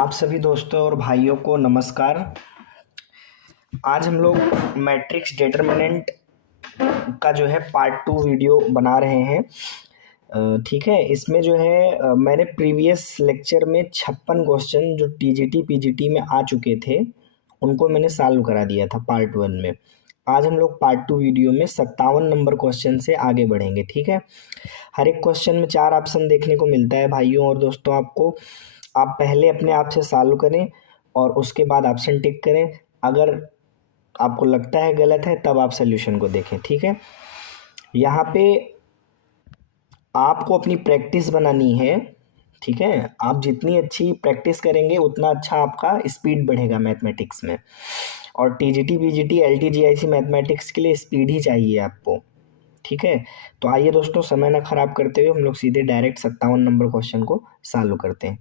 आप सभी दोस्तों और भाइयों को नमस्कार। आज हम लोग मैट्रिक्स डिटरमिनेंट का जो है पार्ट 2 वीडियो बना रहे हैं। ठीक है, इसमें जो है मैंने प्रीवियस लेक्चर में 56 क्वेश्चन जो टीजीटी पीजीटी में आ चुके थे उनको मैंने सॉल्व करा दिया था पार्ट 1 में। आज हम लोग पार्ट 2 वीडियो में 57 नंबर क्वेश्चन से आगे बढ़ेंगे। ठीक है, हर एक क्वेश्चन में 4 ऑप्शन देखने को मिलता है भाइयों और दोस्तों। आपको आप पहले अपने आप से सॉल्व करें और उसके बाद ऑप्शन टिक करें। अगर आपको लगता है गलत है तब आप सॉल्यूशन को देखें। ठीक है, यहाँ पे आपको अपनी प्रैक्टिस बनानी है। ठीक है, आप जितनी अच्छी प्रैक्टिस करेंगे उतना अच्छा आपका स्पीड बढ़ेगा मैथमेटिक्स में। और टीजीटी बीजीटी एलटीजीआईसी मैथमेटिक्स के लिए स्पीड ही चाहिए आपको। ठीक है, तो आइए दोस्तों, समय ना खराब करते हुए हम लोग सीधे डायरेक्ट 57 नंबर क्वेश्चन को सॉल्व करते हैं।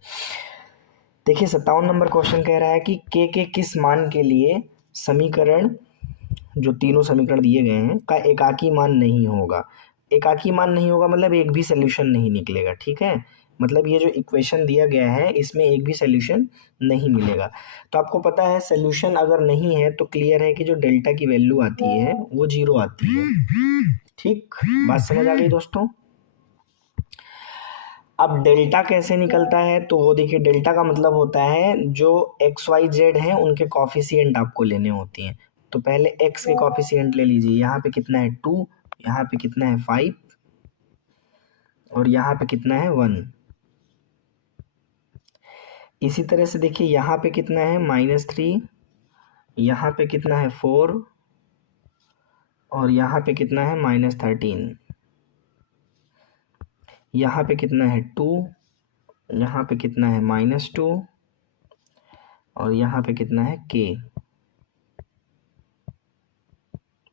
देखिए 57 नंबर क्वेश्चन कह रहा है कि के किस मान के लिए समीकरण, जो तीनों समीकरण दिए गए हैं, का एकाकी मान नहीं होगा। एकाकी मान नहीं होगा मतलब एक भी सॉल्यूशन नहीं निकलेगा। ठीक है, मतलब ये जो इक्वेशन दिया गया है इसमें एक भी सॉल्यूशन नहीं मिलेगा। तो आपको पता है सॉल्यूशन अगर नहीं है तो क्लियर है कि जो डेल्टा की वैल्यू आती है वो 0 आती है। ठीक, बात समझ आ गई दोस्तों। अब डेल्टा कैसे निकलता है, तो वो देखिए डेल्टा का मतलब होता है जो एक्स वाई जेड है उनके कॉफिशिएंट आपको लेने होती हैं। तो पहले एक्स के कॉफिशिएंट ले लीजिए। यहाँ पे कितना है 2, यहाँ पे कितना है 5 और यहाँ पे कितना है 1। इसी तरह से देखिए यहाँ पे कितना है -3, यहाँ पे कितना है 4 और यहाँ पे कितना है -13। यहाँ पे कितना है 2, यहाँ पे कितना है -2 और यहाँ पे कितना है k।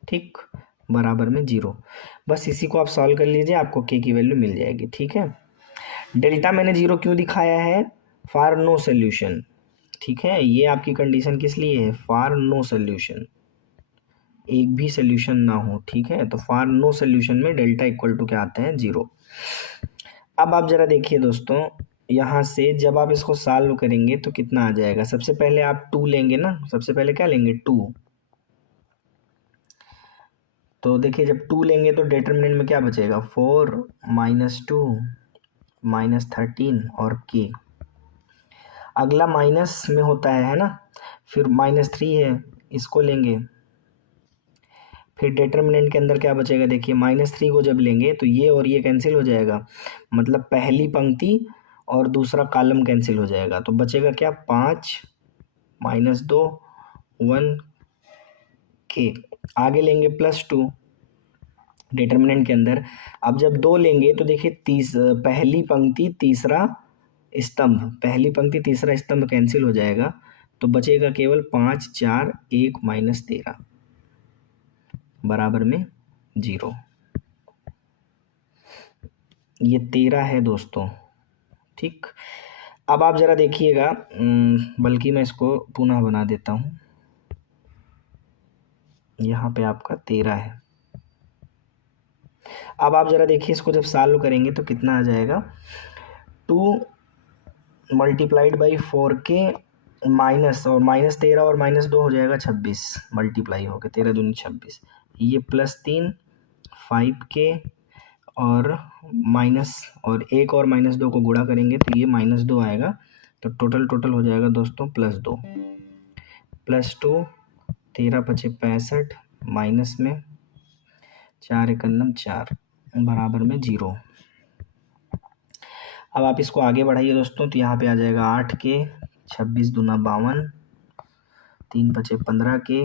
ठीक, बराबर में 0। बस इसी को आप सॉल्व कर लीजिए, आपको k की वैल्यू मिल जाएगी। ठीक है, डेल्टा मैंने 0 क्यों दिखाया है? For no solution. ठीक है, ये आपकी कंडीशन किस लिए है? फॉर नो सोल्यूशन, एक भी सोल्यूशन ना हो। ठीक है, तो फॉर नो सोल्यूशन में डेल्टा इक्वल टू क्या आता है? 0। अब आप जरा देखिए दोस्तों, यहाँ से जब आप इसको सॉल्व करेंगे तो कितना आ जाएगा? सबसे पहले आप 2 लेंगे ना, सबसे पहले क्या लेंगे? 2। तो देखिए जब 2 लेंगे तो डिटरमिनेंट में क्या बचेगा? 4 -2 -13 और k। अगला माइनस में होता है ना, फिर -3 है, इसको लेंगे। फिर डिटरमिनेंट के अंदर क्या बचेगा? देखिए -3 को जब लेंगे तो ये और ये कैंसिल हो जाएगा, मतलब पहली पंक्ति और दूसरा कॉलम कैंसिल हो जाएगा। तो बचेगा क्या? 5 -2 1 k। आगे लेंगे +2 डिटरमिनेंट के अंदर। अब जब 2 लेंगे तो देखिए पहली पंक्ति तीसरा स्तंभ, पहली पंक्ति तीसरा स्तंभ कैंसिल हो जाएगा। तो बचेगा केवल 5 4 1 -13 बराबर में 0। ये 13 है दोस्तों। ठीक, अब आप जरा देखिएगा, बल्कि मैं इसको पुनः बना देता हूँ। यहाँ पे आपका 13 है। अब आप जरा देखिए इसको जब सॉल्व करेंगे तो कितना आ जाएगा? 2 मल्टीप्लाइड बाई 4k माइनस और -13 और -2 हो जाएगा 26, मल्टीप्लाई हो गया 13 दूनी 26। ये +3 5k और माइनस और 1 और -2 को गुणा करेंगे तो ये -2 आएगा। तो टोटल हो जाएगा दोस्तों +2 +2 13 पचे 65 माइनस में 4 एकन्नम 4 बराबर में 0। अब आप इसको आगे बढ़ाइए दोस्तों, तो यहाँ पे आ जाएगा 8k 26 दूना 52 3 पचे 15k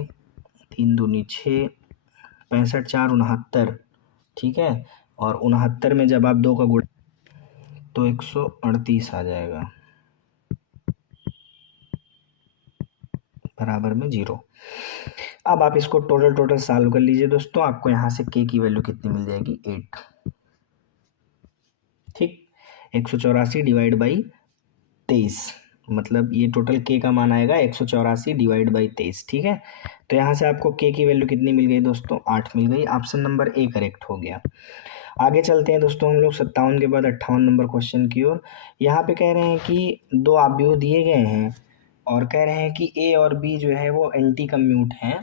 3 दूनी 6 65 4 69। ठीक है, और 69 में जब आप 2 का गुणा तो 138 आ जाएगा बराबर में 0। अब आप इसको टोटल सॉल्व कर लीजिए दोस्तों, आपको यहाँ से k की वैल्यू कितनी मिल जाएगी? 8। ठीक, 184 डिवाइड बाई 23, मतलब ये टोटल k का मान आएगा 184 डिवाइड बाई 23। ठीक है, तो यहाँ से आपको k की वैल्यू कितनी मिल गई दोस्तों? 8 मिल गई। ऑप्शन नंबर ए करेक्ट हो गया। आगे चलते हैं दोस्तों हम लोग 57 के बाद 58 नंबर क्वेश्चन की ओर। यहाँ पे कह रहे हैं कि दो आव्यूह दिए गए हैं और कह रहे हैं कि ए और बी जो है वो एंटी कम्यूट हैं।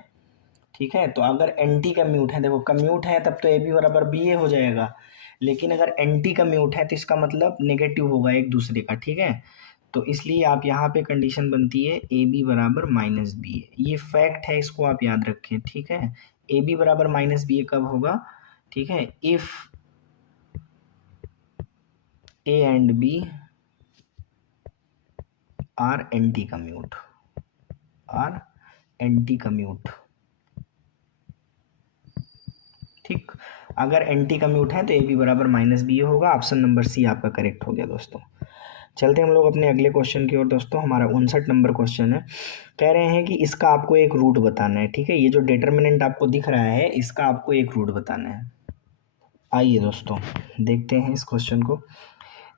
ठीक है, तो अगर एंटी कम्यूट है, देखो कम्यूट है तब तो ए बी बराबर बी ए हो जाएगा, लेकिन अगर एंटी कम्यूट है तो इसका मतलब नेगेटिव होगा एक दूसरे का। ठीक है, तो इसलिए आप यहाँ पे कंडीशन बनती है ए बी बराबर माइनस बी ए। ये फैक्ट है, इसको आप याद रखें। ठीक है, ए बी बराबर माइनस बी ए कब होगा? ठीक है, if A and B are anti commute, are anti commute. ठीक, अगर एंटी कम्यूट है तो ए बी बराबर माइनस बी ए होगा। ऑप्शन नंबर सी आपका करेक्ट हो गया दोस्तों। चलते हम लोग अपने अगले क्वेश्चन की ओर दोस्तों। हमारा 59 नंबर क्वेश्चन है। कह रहे हैं कि इसका आपको एक रूट बताना है। ठीक है, ये जो डिटर्मिनेंट आपको दिख रहा है इसका आपको एक रूट बताना है। आइए दोस्तों देखते हैं इस क्वेश्चन को।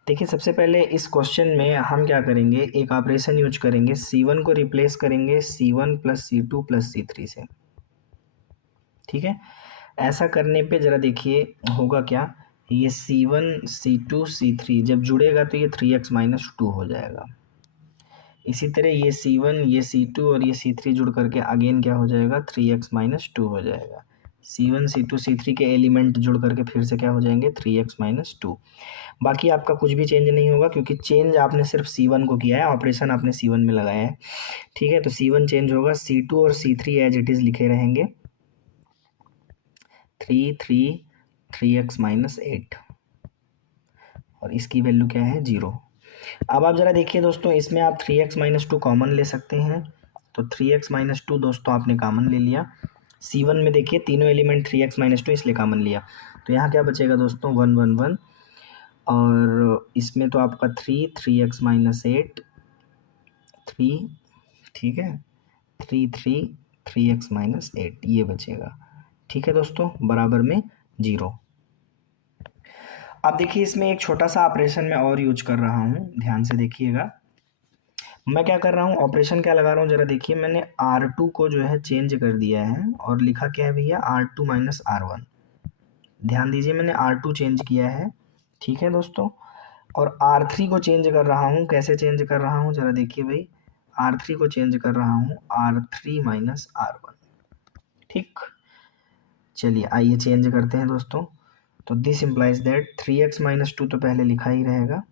देखिए सबसे पहले इस क्वेश्चन में हम क्या करेंगे, एक ऑपरेशन यूज करेंगे, C1 को रिप्लेस करेंगे C1 plus C2 plus C3 से। ठीक है, ऐसा करने पे ज़रा देखिए होगा क्या, ये C1 C2 C3 जब जुड़ेगा तो ये 3x माइनस 2 हो जाएगा। इसी तरह ये C1 ये C2 और ये C3 जुड़ करके अगेन क्या हो जाएगा, 3x माइनस 2 हो जाएगा। C1 C2 C3 के एलिमेंट जुड़ करके फिर से क्या हो जाएंगे, 3x माइनस 2। बाकी आपका कुछ भी चेंज नहीं होगा क्योंकि चेंज आपने सिर्फ C1 को किया है, ऑपरेशन आपने C1 में लगाया है। ठीक है, तो C1 चेंज होगा, C2 और C3 एज इट इज़ लिखे रहेंगे, 3x माइनस 8 और इसकी वैल्यू क्या है, 0। अब आप ज़रा देखिए दोस्तों, इसमें आप 3x माइनस 2 कॉमन ले सकते हैं, तो 3x माइनस 2 दोस्तों आपने कॉमन ले लिया। C1 में देखिए तीनों एलिमेंट 3x माइनस 2 इसलिए कॉमन लिया, तो यहाँ क्या बचेगा दोस्तों, 1 1 1 और इसमें तो आपका 3x माइनस 8 3, ठीक है, 3x माइनस 8 ये बचेगा। ठीक है दोस्तों, बराबर में 0। अब देखिए इसमें एक छोटा सा ऑपरेशन मैं और यूज कर रहा हूँ, ध्यान से देखिएगा। मैं क्या कर रहा हूँ, ऑपरेशन क्या लगा रहा हूँ, जरा देखिए मैंने R2 को जो है चेंज कर दिया है और लिखा क्या है भैया, R2 माइनस R1। ध्यान दीजिए मैंने R2 चेंज किया है। ठीक है दोस्तों, और R3 को चेंज कर रहा हूँ, कैसे चेंज कर रहा हूँ जरा देखिए भाई, R3 को चेंज कर रहा हूँ R3 माइनस R1। ठीक, चलिए आइए चेंज करते हैं दोस्तों। तो this implies that 3x minus 2 तो पहले लिखा ही रहेगा,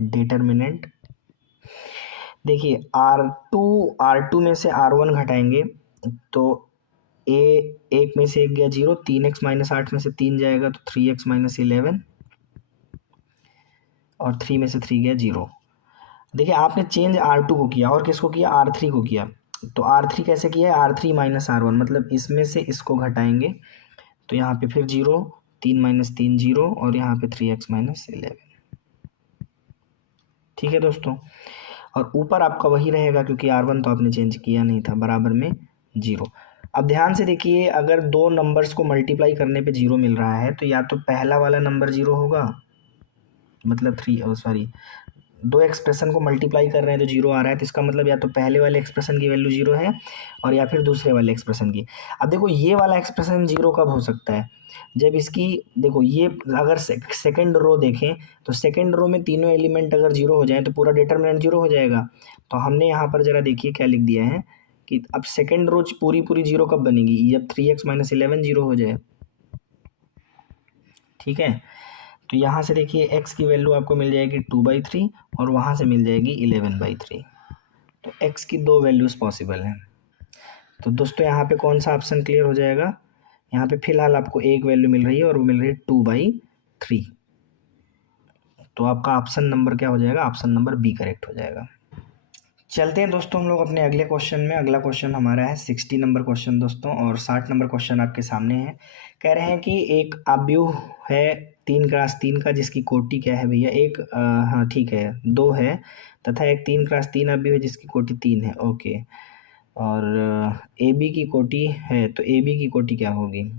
डिटर्मिनेंट। देखिए R2 में से R1 घटाएंगे तो एक में से एक गया 0, 3x माइनस 8 में से 3 जाएगा तो 3x माइनस 11 और 3 में से 3 गया 0। देखिए आपने चेंज R2 को किया और किसको किया, R3 को किया। तो R3 कैसे किया है, R3 माइनस R1, मतलब इसमें से इसको घटाएंगे तो यहाँ पे फिर 0, 3 माइनस 3 0 और यहाँ पे 3x माइनस 11। ठीक है दोस्तों, और ऊपर आपका वही रहेगा क्योंकि R1 तो आपने चेंज किया नहीं था, बराबर में 0। अब ध्यान से देखिए, अगर दो नंबर्स को मल्टीप्लाई करने पे 0 मिल रहा है तो या तो पहला वाला नंबर 0 होगा, मतलब दो एक्सप्रेशन को मल्टीप्लाई कर रहे हैं तो 0 आ रहा है, तो इसका मतलब या तो पहले वाले एक्सप्रेशन की वैल्यू 0 है और या फिर दूसरे वाले एक्सप्रेशन की। अब देखो ये वाला एक्सप्रेशन 0 कब हो सकता है, जब इसकी, देखो ये अगर सेकेंड रो देखें तो सेकेंड रो में तीनों एलिमेंट अगर 0 हो जाए तो पूरा डिटर्मिनेंट 0 हो जाएगा। तो हमने यहाँ पर ज़रा देखिए क्या लिख दिया है कि अब सेकेंड रो पूरी 0 कब बनेगी, जब 3x माइनस 11 0 हो जाए। ठीक है, तो यहाँ से देखिए x की वैल्यू आपको मिल जाएगी 2/3 और वहाँ से मिल जाएगी 11/3। तो x की दो वैल्यूज़ पॉसिबल हैं। तो दोस्तों यहाँ पे कौन सा ऑप्शन क्लियर हो जाएगा, यहाँ पे फिलहाल आपको एक वैल्यू मिल रही है और वो मिल रही है 2/3। तो आपका ऑप्शन नंबर क्या हो जाएगा, ऑप्शन नंबर बी करेक्ट हो जाएगा। चलते हैं दोस्तों हम लोग अपने अगले क्वेश्चन में। अगला क्वेश्चन हमारा है 60 नंबर क्वेश्चन दोस्तों, और 60 नंबर क्वेश्चन आपके सामने है। कह रहे हैं कि एक आव्यूह है 3x3 का जिसकी कोटि क्या है भैया, हाँ ठीक है 2 है, तथा एक 3x3 आव्यूह है जिसकी कोटि 3 है। ओके, और ए बी की कोटि है, तो ए बी की कोटि क्या होगी।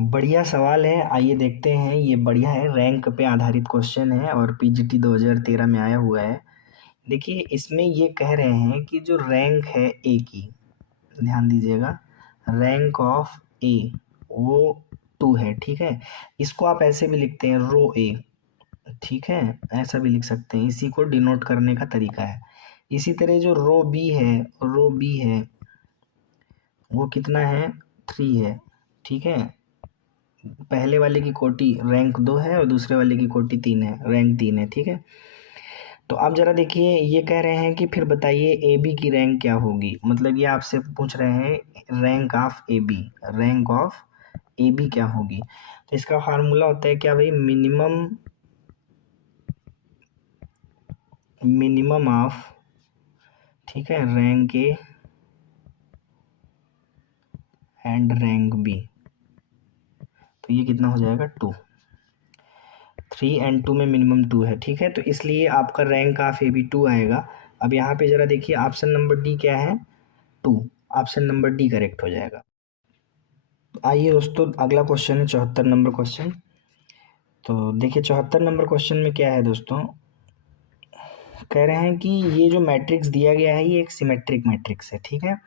बढ़िया सवाल है, आइए देखते हैं। ये बढ़िया है, रैंक पे आधारित क्वेश्चन है और PGT 2013 में आया हुआ है। देखिए इसमें ये कह रहे हैं कि जो रैंक है ए की, ध्यान दीजिएगा, रैंक ऑफ ए वो 2 है, ठीक है। इसको आप ऐसे भी लिखते हैं रो ए, ठीक है, ऐसा भी लिख सकते हैं, इसी को डिनोट करने का तरीका है। इसी तरह जो रो बी है वो कितना है 3 है, ठीक है। पहले वाले की कोटि रैंक 2 है और दूसरे वाले की कोटि 3 है, रैंक 3 है, ठीक है। तो आप ज़रा देखिए, ये कह रहे हैं कि फिर बताइए ए बी की रैंक क्या होगी। मतलब ये आपसे पूछ रहे हैं rank of A B, rank of A B क्या होगी। तो इसका फार्मूला होता है क्या भाई, मिनिमम ऑफ, ठीक है, rank A and rank B. तो ये कितना हो जाएगा 2, 3 एंड 2 में मिनिमम 2 है, ठीक है। तो इसलिए आपका रैंक ऑफ ए बी 2 आएगा। अब यहाँ पे ज़रा देखिए ऑप्शन नंबर डी क्या है 2, ऑप्शन नंबर डी करेक्ट हो जाएगा। आइए दोस्तों, अगला क्वेश्चन है 74 नंबर क्वेश्चन। तो देखिए 74 नंबर क्वेश्चन में क्या है दोस्तों, कह रहे हैं कि ये जो मैट्रिक्स दिया गया है ये एक सिमेट्रिक मैट्रिक्स है, ठीक है।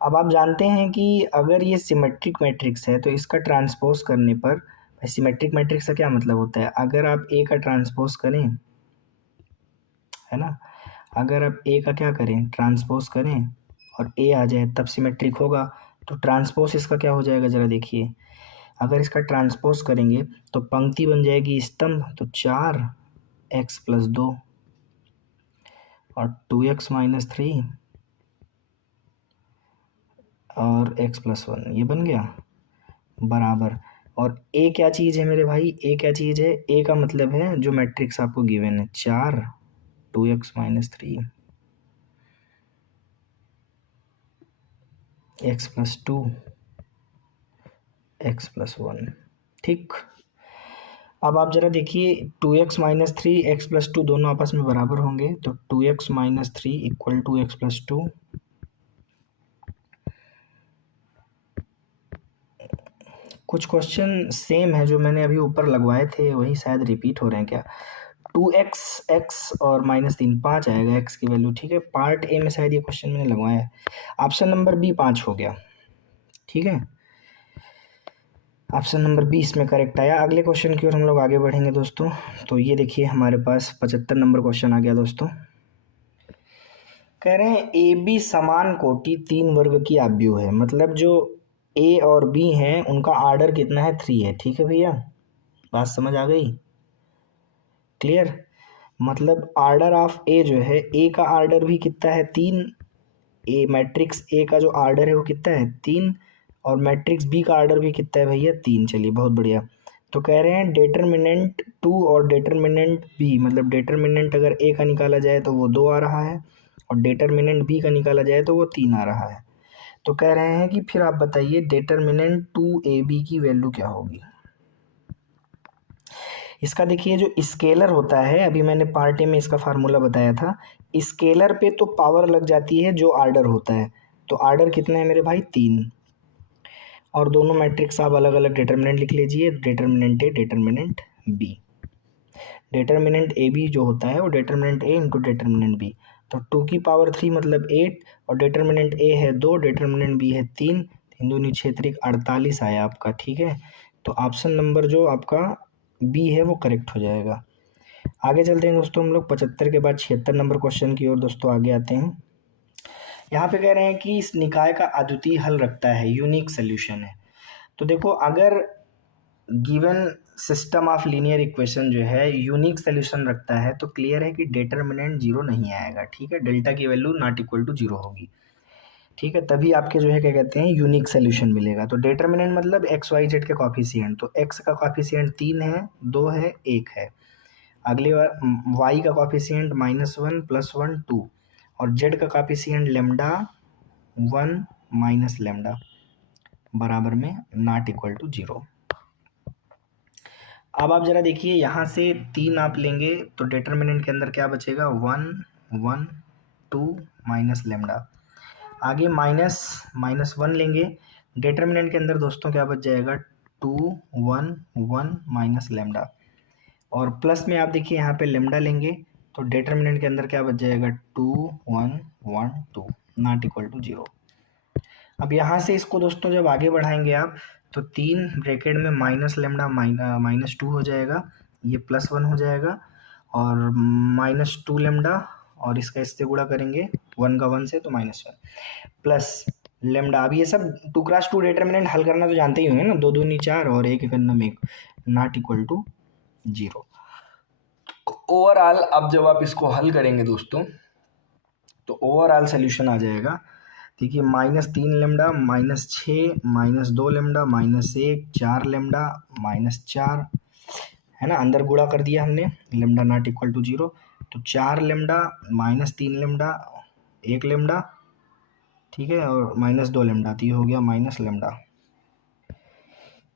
अब आप जानते हैं कि अगर ये सिमेट्रिक मैट्रिक्स है तो इसका ट्रांसपोज करने पर, सिमेट्रिक मैट्रिक्स का क्या मतलब होता है, अगर आप ए का ट्रांसपोज करें, है ना, अगर आप ए का क्या करें ट्रांसपोज करें और ए आ जाए तब सिमेट्रिक होगा। तो ट्रांसपोज इसका क्या हो जाएगा ज़रा देखिए, अगर इसका ट्रांसपोज करेंगे तो पंक्ति बन जाएगी स्तंभ, तो 4x+2 और 2x-3 और x+1, ये बन गया बराबर। और ए क्या चीज़ है मेरे भाई, ए क्या चीज़ है, ए का मतलब है जो मैट्रिक्स आपको गिवन है 4 2x-3 x+2 x+1, ठीक। अब आप ज़रा देखिए 2x-3 x+2 दोनों आपस में बराबर होंगे, तो 2x-3 इक्वल टू x+2। कुछ क्वेश्चन सेम है जो मैंने अभी ऊपर लगवाए थे वही शायद रिपीट हो रहे हैं क्या। 2x x और -3 5 आएगा x की वैल्यू, ठीक है। पार्ट ए में शायद ये क्वेश्चन मैंने लगवाया है। ऑप्शन नंबर बी 5 हो गया, ठीक है। ऑप्शन नंबर 20 में करेक्ट आया। अगले क्वेश्चन की ओर हम लोग आगे बढ़ेंगे दोस्तों। तो ये देखिए हमारे पास 75 नंबर क्वेश्चन आ गया दोस्तों। कह रहे हैं ए बी समान कोटि 3 वर्ग की आव्यूह है। मतलब जो ए और बी हैं उनका आर्डर कितना है 3 है, ठीक है भैया, बात समझ आ गई, क्लियर। मतलब आर्डर ऑफ ए जो है, ए का आर्डर भी कितना है 3, ए मैट्रिक्स ए का जो आर्डर है वो कितना है 3, और मैट्रिक्स बी का आर्डर भी कितना है भैया 3। चलिए बहुत बढ़िया। तो कह रहे हैं डेटरमिनेंट 2 और डेटरमिनेंट बी, मतलब डेटरमिनेंट अगर ए का निकाला जाए तो वो 2 आ रहा है और डेटरमिनेंट बी का निकाला जाए तो वो 3 आ रहा है। तो कह रहे हैं कि फिर आप बताइए डेटरमिनेंट 2ab की वैल्यू क्या होगी। इसका देखिए जो स्केलर होता है, अभी मैंने पार्ट ए में इसका फार्मूला बताया था, स्केलर पे तो पावर लग जाती है जो आर्डर होता है। तो आर्डर कितना है मेरे भाई 3, और दोनों मैट्रिक्स आप अलग अलग डिटर्मिनेंट लिख लीजिए, determinant A determinant B. Determinant A B जो होता है वो determinant A into determinant B. तो 2 की पावर 3 मतलब 8, और डिटर्मिनेंट ए है 2, डिटर्मिनेंट बी है 3, 3 दूनी 6 त्रिक 48 आया आपका, ठीक है। तो ऑप्शन नंबर जो आपका बी है वो करेक्ट हो जाएगा। आगे चलते हैं दोस्तों हम लोग 75 के बाद 76 नंबर क्वेश्चन की ओर दोस्तों आगे आते हैं। यहाँ पे कह रहे हैं कि इस निकाय का अद्वितीय हल रखता है, यूनिक सोल्यूशन है। तो देखो अगर given system of linear equation जो है यूनिक सोल्यूशन रखता है तो क्लियर है कि डिटर्मिनेंट 0 नहीं आएगा, ठीक है। डेल्टा की वैल्यू नॉट इक्वल टू 0 होगी, ठीक है, तभी आपके जो है क्या कहते हैं यूनिक सोल्यूशन मिलेगा। तो डिटर्मिनेंट मतलब एक्स वाई जेड के कॉफिशिएंट, तो एक्स का कॉफिशिएंट 3 है, 2 है, 1 है। अगली बार वाई का कॉफिशिएंट -1 +1 2, और जेड का कॉफिशिएंट लेमडा 1 माइनस लेमडा बराबर में नॉट इक्वल टू 0। अब आप जरा देखिए यहाँ से 3 आप लेंगे तो डिटर्मिनेंट के अंदर क्या बचेगा 1 1 2 माइनस लेमडा। आगे -1 लेंगे, डिटर्मिनेंट के अंदर दोस्तों क्या बच जाएगा 2 1 1 माइनस लेमडा। और प्लस में आप देखिए यहाँ पे लेमडा लेंगे तो डिटर्मिनेंट के अंदर क्या बच जाएगा 2 1 1 2 नॉट इक्वल टू 0। अब यहाँ से इसको दोस्तों जब आगे बढ़ाएंगे आप, तो 3 ब्रैकेट में माइनस लेमडा -2 हो जाएगा, ये +1 हो जाएगा, और -2 लेमडा, और इसका इससे गुणा करेंगे 1 का 1 से तो -1 प्लस लेमडा। अब ये सब 2x2 डिटर्मिनेंट हल करना तो जानते ही होंगे ना, 2 दूनी 4 और 1 एकन्नम 1 नॉट इक्वल टू 0। ओवरऑल अब जब आप इसको हल करेंगे दोस्तों, तो ओवरऑल सोल्यूशन आ जाएगा, देखिए -3 लेमडा -6 -2 लेमडा -1 4 लेमडा -4 है ना, अंदर गुणा कर दिया हमने, लेमडा नॉट इक्वल टू 0, तो 4 लेमडा -3 लेमडा 1 लेमडा, ठीक है, और -2 लेमडा, तो ये हो गया माइनस लेमडा।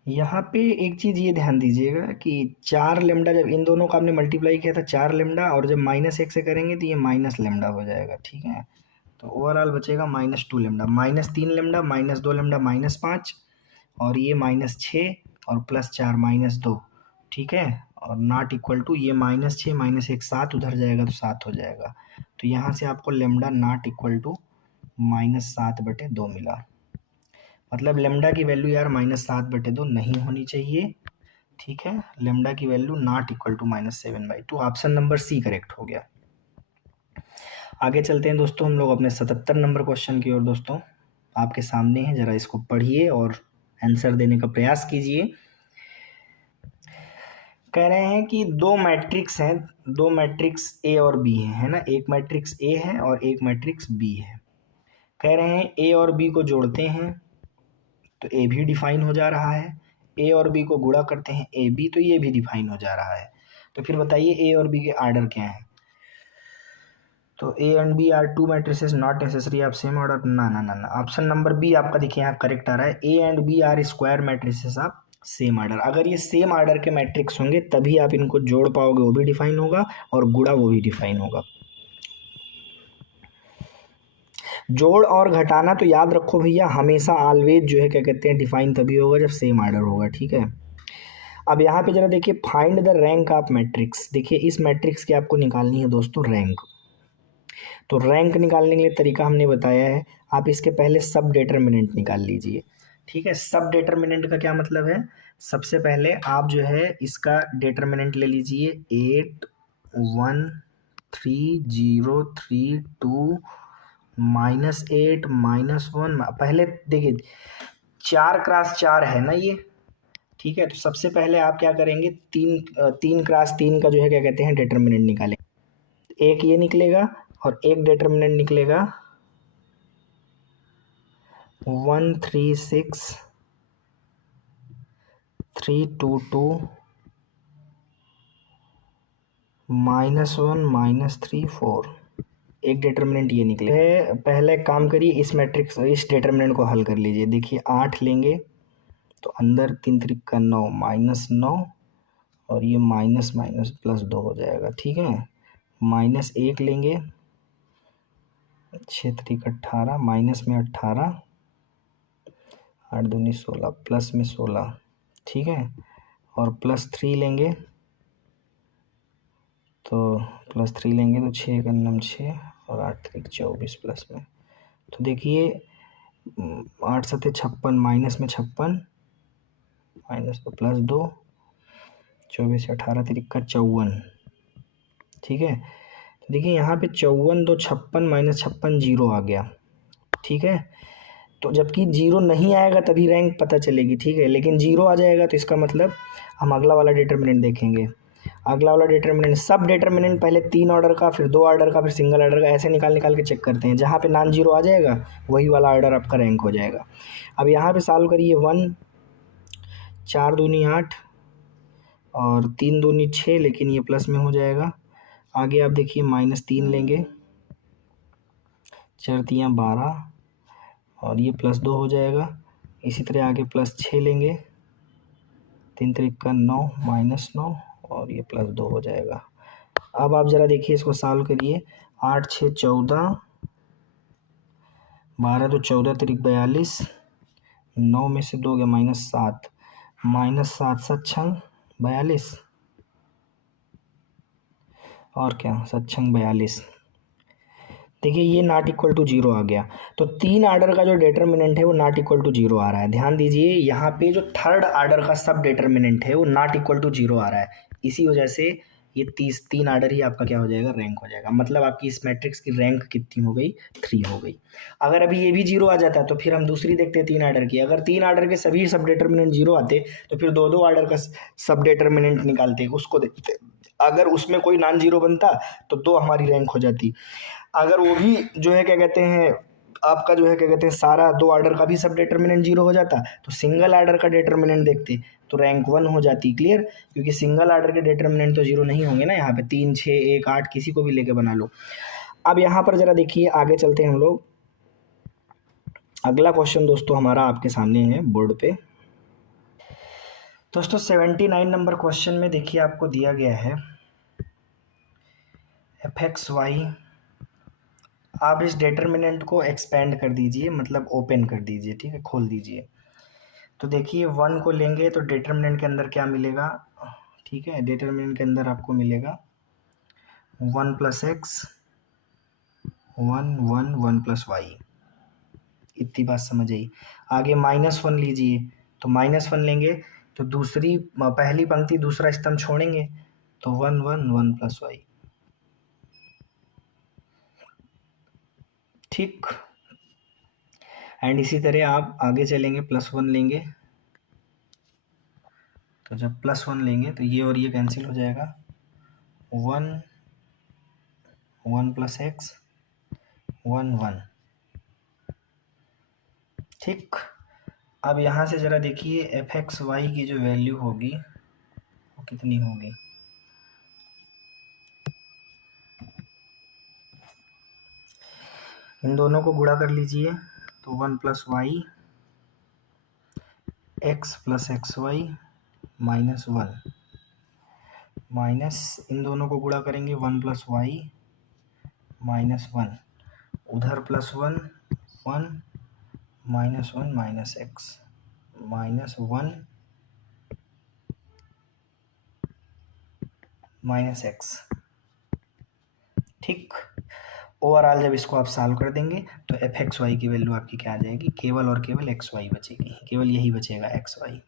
यहाँ पे एक चीज़ ये ध्यान दीजिएगा कि 4 लेमडा जब इन दोनों का आपने मल्टीप्लाई किया था 4 लेमडा, और जब -1 से करेंगे तो ये माइनस लेमडा हो जाएगा, ठीक है। तो ओवरऑल बचेगा -2 लेमडा, -3 लेमडा -2 लेमडा -5, और ये -6 और +4 -2, ठीक है, और नॉट इक्वल टू ये -6 -1 7 उधर जाएगा तो 7 हो जाएगा। तो यहाँ से आपको लेमडा नॉट इक्वल टू -7/2 मिला। मतलब लेमडा की वैल्यू यार -7/2 नहीं होनी चाहिए, ठीक है। लेमडा की value not equal to -7/2, option number C correct हो गया। आगे चलते हैं दोस्तों हम लोग अपने 77 नंबर क्वेश्चन की ओर। दोस्तों आपके सामने है, ज़रा इसको पढ़िए और आंसर देने का प्रयास कीजिए। कह रहे हैं कि दो मैट्रिक्स हैं, दो मैट्रिक्स ए और बी है ना, एक मैट्रिक्स ए है और एक मैट्रिक्स बी है। कह रहे हैं ए और बी को जोड़ते हैं तो ए भी डिफाइन हो जा रहा है, ए और बी को गुणा करते हैं ए बी, तो ये भी डिफाइन हो जा रहा है। तो फिर बताइए ए और बी के आर्डर क्या हैं। तो A and B are two matrices not necessary of same order, ना ना ना ना, ऑप्शन नंबर बी आपका देखिए यहाँ करेक्ट आ रहा है, A and B are square matrices of same order. अगर ये सेम आर्डर के मैट्रिक्स होंगे तभी आप इनको जोड़ पाओगे, वो भी डिफाइन होगा, और गुणा वो भी डिफाइन होगा। जोड़ और घटाना तो याद रखो भैया, हमेशा ऑलवेज जो है क्या कहते हैं डिफाइन तभी होगा जब सेम आर्डर होगा, ठीक है। अब यहाँ पे जरा देखिए, find the rank of matrix. देखिए इस मैट्रिक्स की आपको निकालनी है दोस्तों रैंक। तो रैंक निकालने के लिए तरीका हमने बताया है, आप इसके पहले सब डिटर्मिनेंट निकाल लीजिए, ठीक है। सब डिटर्मिनेंट का क्या मतलब है, सबसे पहले आप जो है इसका डिटर्मिनेंट ले लीजिए 8 1 3 0 3 2 -8 -1। पहले देखिए 4x4 है ना ये, ठीक है। तो सबसे पहले आप क्या करेंगे, 3x3 का जो है क्या कहते हैं डिटर्मिनेंट निकालेंगे। एक ये निकलेगा और एक डिटर्मिनेंट निकलेगा 1 3 6 3 2 2 -1 -3 4, एक डिटर्मिनेंट ये निकले है। पहले काम करिए, इस मैट्रिक्स इस डिटर्मिनेंट को हल कर लीजिए। देखिए 8 लेंगे तो अंदर 3 3 का 9 -9, और ये माइनस माइनस +2 हो जाएगा, ठीक है। -1 लेंगे 6 3 18, माइनस में 18, 8 दूनी 16, प्लस में 16, ठीक है। और +3 लेंगे तो 6 का 6 और 8 3 24 प्लस में। तो देखिए 8 7 56, माइनस में 56, माइनस में +2, 24 18 3 54, ठीक है। तो देखिए यहाँ पे 54 2 56 -56 0 आ गया, ठीक है। तो जबकि 0 नहीं आएगा तभी रैंक पता चलेगी, ठीक है। लेकिन 0 आ जाएगा तो इसका मतलब हम अगला वाला डिटर्मिनेंट देखेंगे। अगला वाला डिटर्मिनेंट, सब डिटर्मिनेंट पहले 3 ऑर्डर का, फिर 2 ऑर्डर का, फिर सिंगल ऑर्डर का, ऐसे निकाल निकाल के चेक करते हैं। जहाँ पे नॉन जीरो आ जाएगा वही वाला ऑर्डर आपका रैंक हो जाएगा। अब यहाँ पे सॉल्व करिए, 1 4 दूनी 8 और 3 दूनी 6, लेकिन ये प्लस में हो जाएगा। आगे आप देखिए -3 लेंगे, 4 3 12, और ये +2 हो जाएगा। इसी तरह आगे +6 लेंगे, 3 3 का 9 -9, और ये +2 हो जाएगा। अब आप ज़रा देखिए इसको सॉल्व करिए, 8 6 14, 12 तो 14 3 42, 9 में से 2 गया -7, -7 7 6 42, और क्या 7 6 42। देखिए ये नॉट इक्वल टू जीरो आ गया, तो तीन आर्डर का जो डिटर्मिनेंट है वो नॉट इक्वल टू जीरो आ रहा है। ध्यान दीजिए यहाँ पे जो थर्ड आर्डर का सब डिटर्मिनेंट है वो नॉट इक्वल टू जीरो आ रहा है, इसी वजह से ये तीन आर्डर ही आपका क्या हो जाएगा, रैंक हो जाएगा। मतलब आपकी इस मैट्रिक्स की रैंक कितनी हो गई, 3 हो गई। अगर अभी ये भी जीरो आ जाता तो फिर हम दूसरी देखते तीन आर्डर की, अगर तीन आर्डर के सभी सब डिटर्मिनेंट जीरो आते तो फिर दो दो आर्डर का सब डिटर्मिनेंट निकालते, उसको देखते। अगर उसमें कोई नॉन जीरो बनता तो दो हमारी रैंक हो जाती। अगर वो भी जो है क्या कहते हैं, आपका जो है क्या कहते हैं सारा दो आर्डर का भी सब डिटर्मिनेंट जीरो हो जाता तो सिंगल आर्डर का डिटर्मिनेंट देखते तो रैंक 1 हो जाती। क्लियर, क्योंकि सिंगल आर्डर के डिटर्मिनेंट तो जीरो नहीं होंगे ना, यहाँ पे 3 6 1 8 किसी को भी लेके बना लो। अब यहाँ पर जरा देखिए आगे चलते हैं हम लोग। अगला क्वेश्चन दोस्तों हमारा आपके सामने है बोर्ड पे। दोस्तों 79 नंबर क्वेश्चन में देखिए आपको दिया गया है fxy। आप इस डिटर्मिनेंट को एक्सपेंड कर दीजिए, मतलब ओपन कर दीजिए, ठीक है, खोल दीजिए। तो देखिए 1 को लेंगे तो डिटर्मिनेंट के अंदर क्या मिलेगा, ठीक है, डिटर्मिनेंट के अंदर आपको मिलेगा 1 प्लस एक्स, 1 प्लस वाई। इतनी बात समझ आई। आगे -1 लीजिए, तो -1 लेंगे तो दूसरी पहली पंक्ति दूसरा स्तंभ छोड़ेंगे तो 1 प्लस वाई। ठीक, एंड इसी तरह आप आगे चलेंगे, +1 लेंगे, तो जब +1 लेंगे तो ये और ये कैंसिल हो जाएगा, 1 प्लस एक्स, 1। ठीक, अब यहाँ से ज़रा देखिए fxy की जो वैल्यू होगी वो कितनी होगी। इन दोनों को गुणा कर लीजिए तो 1 plus Y, X plus X Y -1, minus इन दोनों को गुणा करेंगे 1 प्लस वाई -1, उधर +1 1 -1 माइनस एक्स -1 माइनस एक्स। ठीक, ओवरऑल जब इसको आप सॉल्व कर देंगे तो fxy की वैल्यू आपकी क्या आ जाएगी, केवल और केवल xy बचेगी, केवल यही बचेगा xy।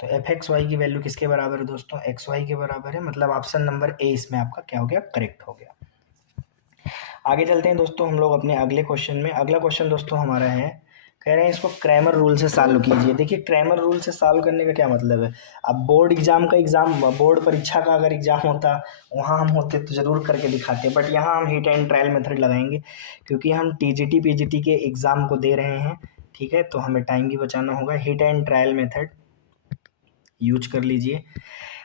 तो fxy की वैल्यू किसके बराबर है दोस्तों, xy के बराबर है, मतलब ऑप्शन नंबर ए इसमें आपका क्या हो गया, करेक्ट हो गया। आगे चलते हैं दोस्तों हम लोग अपने अगले क्वेश्चन में। अगला क्वेश्चन दोस्तों हमारा है, कह रहे हैं इसको क्रैमर रूल से सॉल्व कीजिए। देखिए क्रैमर रूल से सॉल्व करने का क्या मतलब है, अब बोर्ड एग्जाम का बोर्ड परीक्षा का अगर एग्जाम होता वहाँ हम होते तो ज़रूर करके दिखाते, बट यहाँ हम हिट एंड ट्रायल मेथड लगाएंगे क्योंकि हम टीजीटी पीजीटी के एग्ज़ाम को दे रहे हैं, ठीक है, तो हमें टाइम भी बचाना होगा। Hit and trial method use कर लीजिए,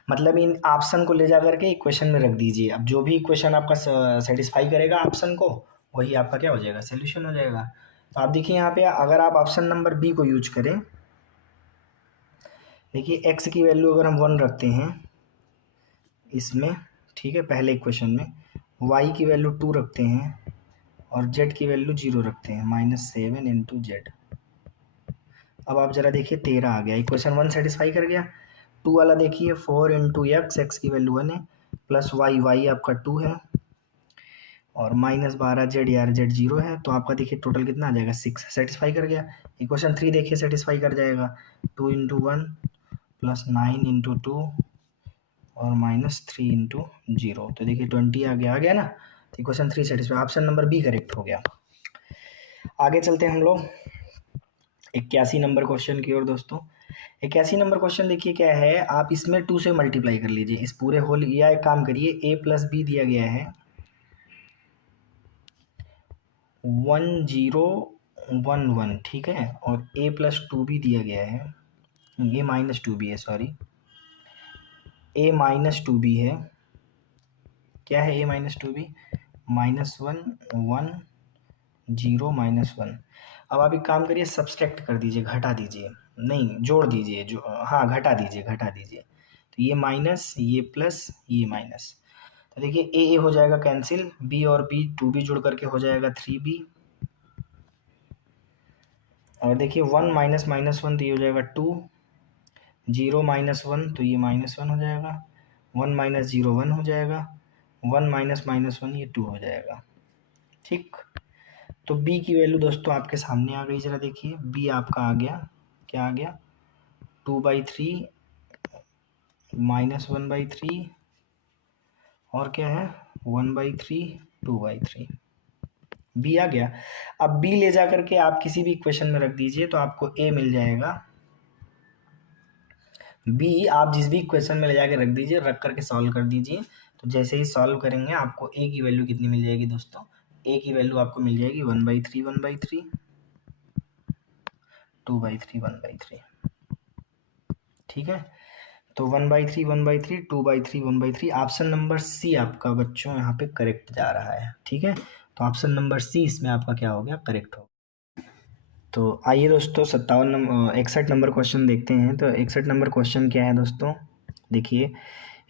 मतलब इन ऑप्शन को ले जा करके इक्वेशन में रख दीजिए। अब जो भी इक्वेशन आपका सेटिस्फाई करेगा ऑप्शन को वही आपका क्या हो जाएगा, सोल्यूशन हो जाएगा। तो आप देखिए यहाँ पे अगर आप ऑप्शन नंबर बी को यूज करें, देखिए एक्स की वैल्यू अगर हम 1 रखते हैं इसमें, ठीक है, पहले इक्वेशन में, वाई की वैल्यू 2 रखते हैं और जेड की वैल्यू 0 रखते हैं, -7 इंटू जेड। अब आप ज़रा देखिए 13 आ गया, इक्वेशन 1 सेटिस्फाई कर गया। 2 वाला देखिए 4 इंटू एक्स, एक्स की वैल्यू 1 है, प्लस वाई, वाई आपका 2 है, और -12 जेड, यार जेड 0 है, तो आपका देखिए टोटल कितना आ जाएगा, 6, सेटिस्फाई कर गया। इक्वेशन 3 देखिए सेटिस्फाई कर जाएगा, 2 इंटू 1 प्लस 9 इंटू 2 और -3 इंटू 0, तो देखिए 20 आ गया ना, तो equation 3 satisfy, option number B correct हो गया। आगे चलते हैं हम लोग 81 नंबर क्वेश्चन की ओर दोस्तों। 81 नंबर क्वेश्चन देखिए क्या है, आप इसमें 2 से मल्टीप्लाई कर लीजिए इस पूरे होल, या एक काम करिए a प्लस बी दिया गया है 1011, ठीक है, और a प्लस 2 भी दिया गया है, ये -2 भी है, सॉरी, a -2 भी है, क्या है a -2 भी, -1 1 0 -1। अब आप एक काम करिए, सब्सट्रैक्ट कर दीजिए, घटा दीजिए, नहीं जोड़ दीजिए, जो हाँ घटा दीजिए, तो ये माइनस, ये प्लस, ये माइनस, तो देखिए ए हो जाएगा कैंसिल, बी और बी 2b जुड़ करके हो जाएगा 3b, और देखिए 1 माइनस -1 तो ये हो जाएगा 2, 0 -1 तो ये -1 हो जाएगा, 1 - 0 1 हो जाएगा, 1 - -1 ये 2 हो जाएगा। ठीक, तो बी की वैल्यू दोस्तों आपके सामने आ गई, जरा देखिए बी आपका आ गया, क्या आ गया, 2/3 -1/3 और क्या है 1/3 2/3, बी आ गया। अब बी ले जा करके आप किसी भी इक्वेशन में रख दीजिए तो आपको ए मिल जाएगा। बी आप जिस भी इक्वेशन में ले जाके रख दीजिए, रख करके सॉल्व कर दीजिए, तो जैसे ही सॉल्व करेंगे आपको ए की वैल्यू कितनी मिल जाएगी दोस्तों, ए की वैल्यू आपको मिल जाएगी 1/3 1/3 2/3 1/3, ठीक है। तो 1/3 1/3 2/3 1/3, ऑप्शन नंबर सी आपका बच्चों यहाँ पे करेक्ट जा रहा है, ठीक है। तो ऑप्शन नंबर सी इसमें आपका क्या हो गया, करेक्ट हो। तो आइए दोस्तों 61 नंबर क्वेश्चन देखते हैं। तो 61 नंबर क्वेश्चन क्या है दोस्तों, देखिए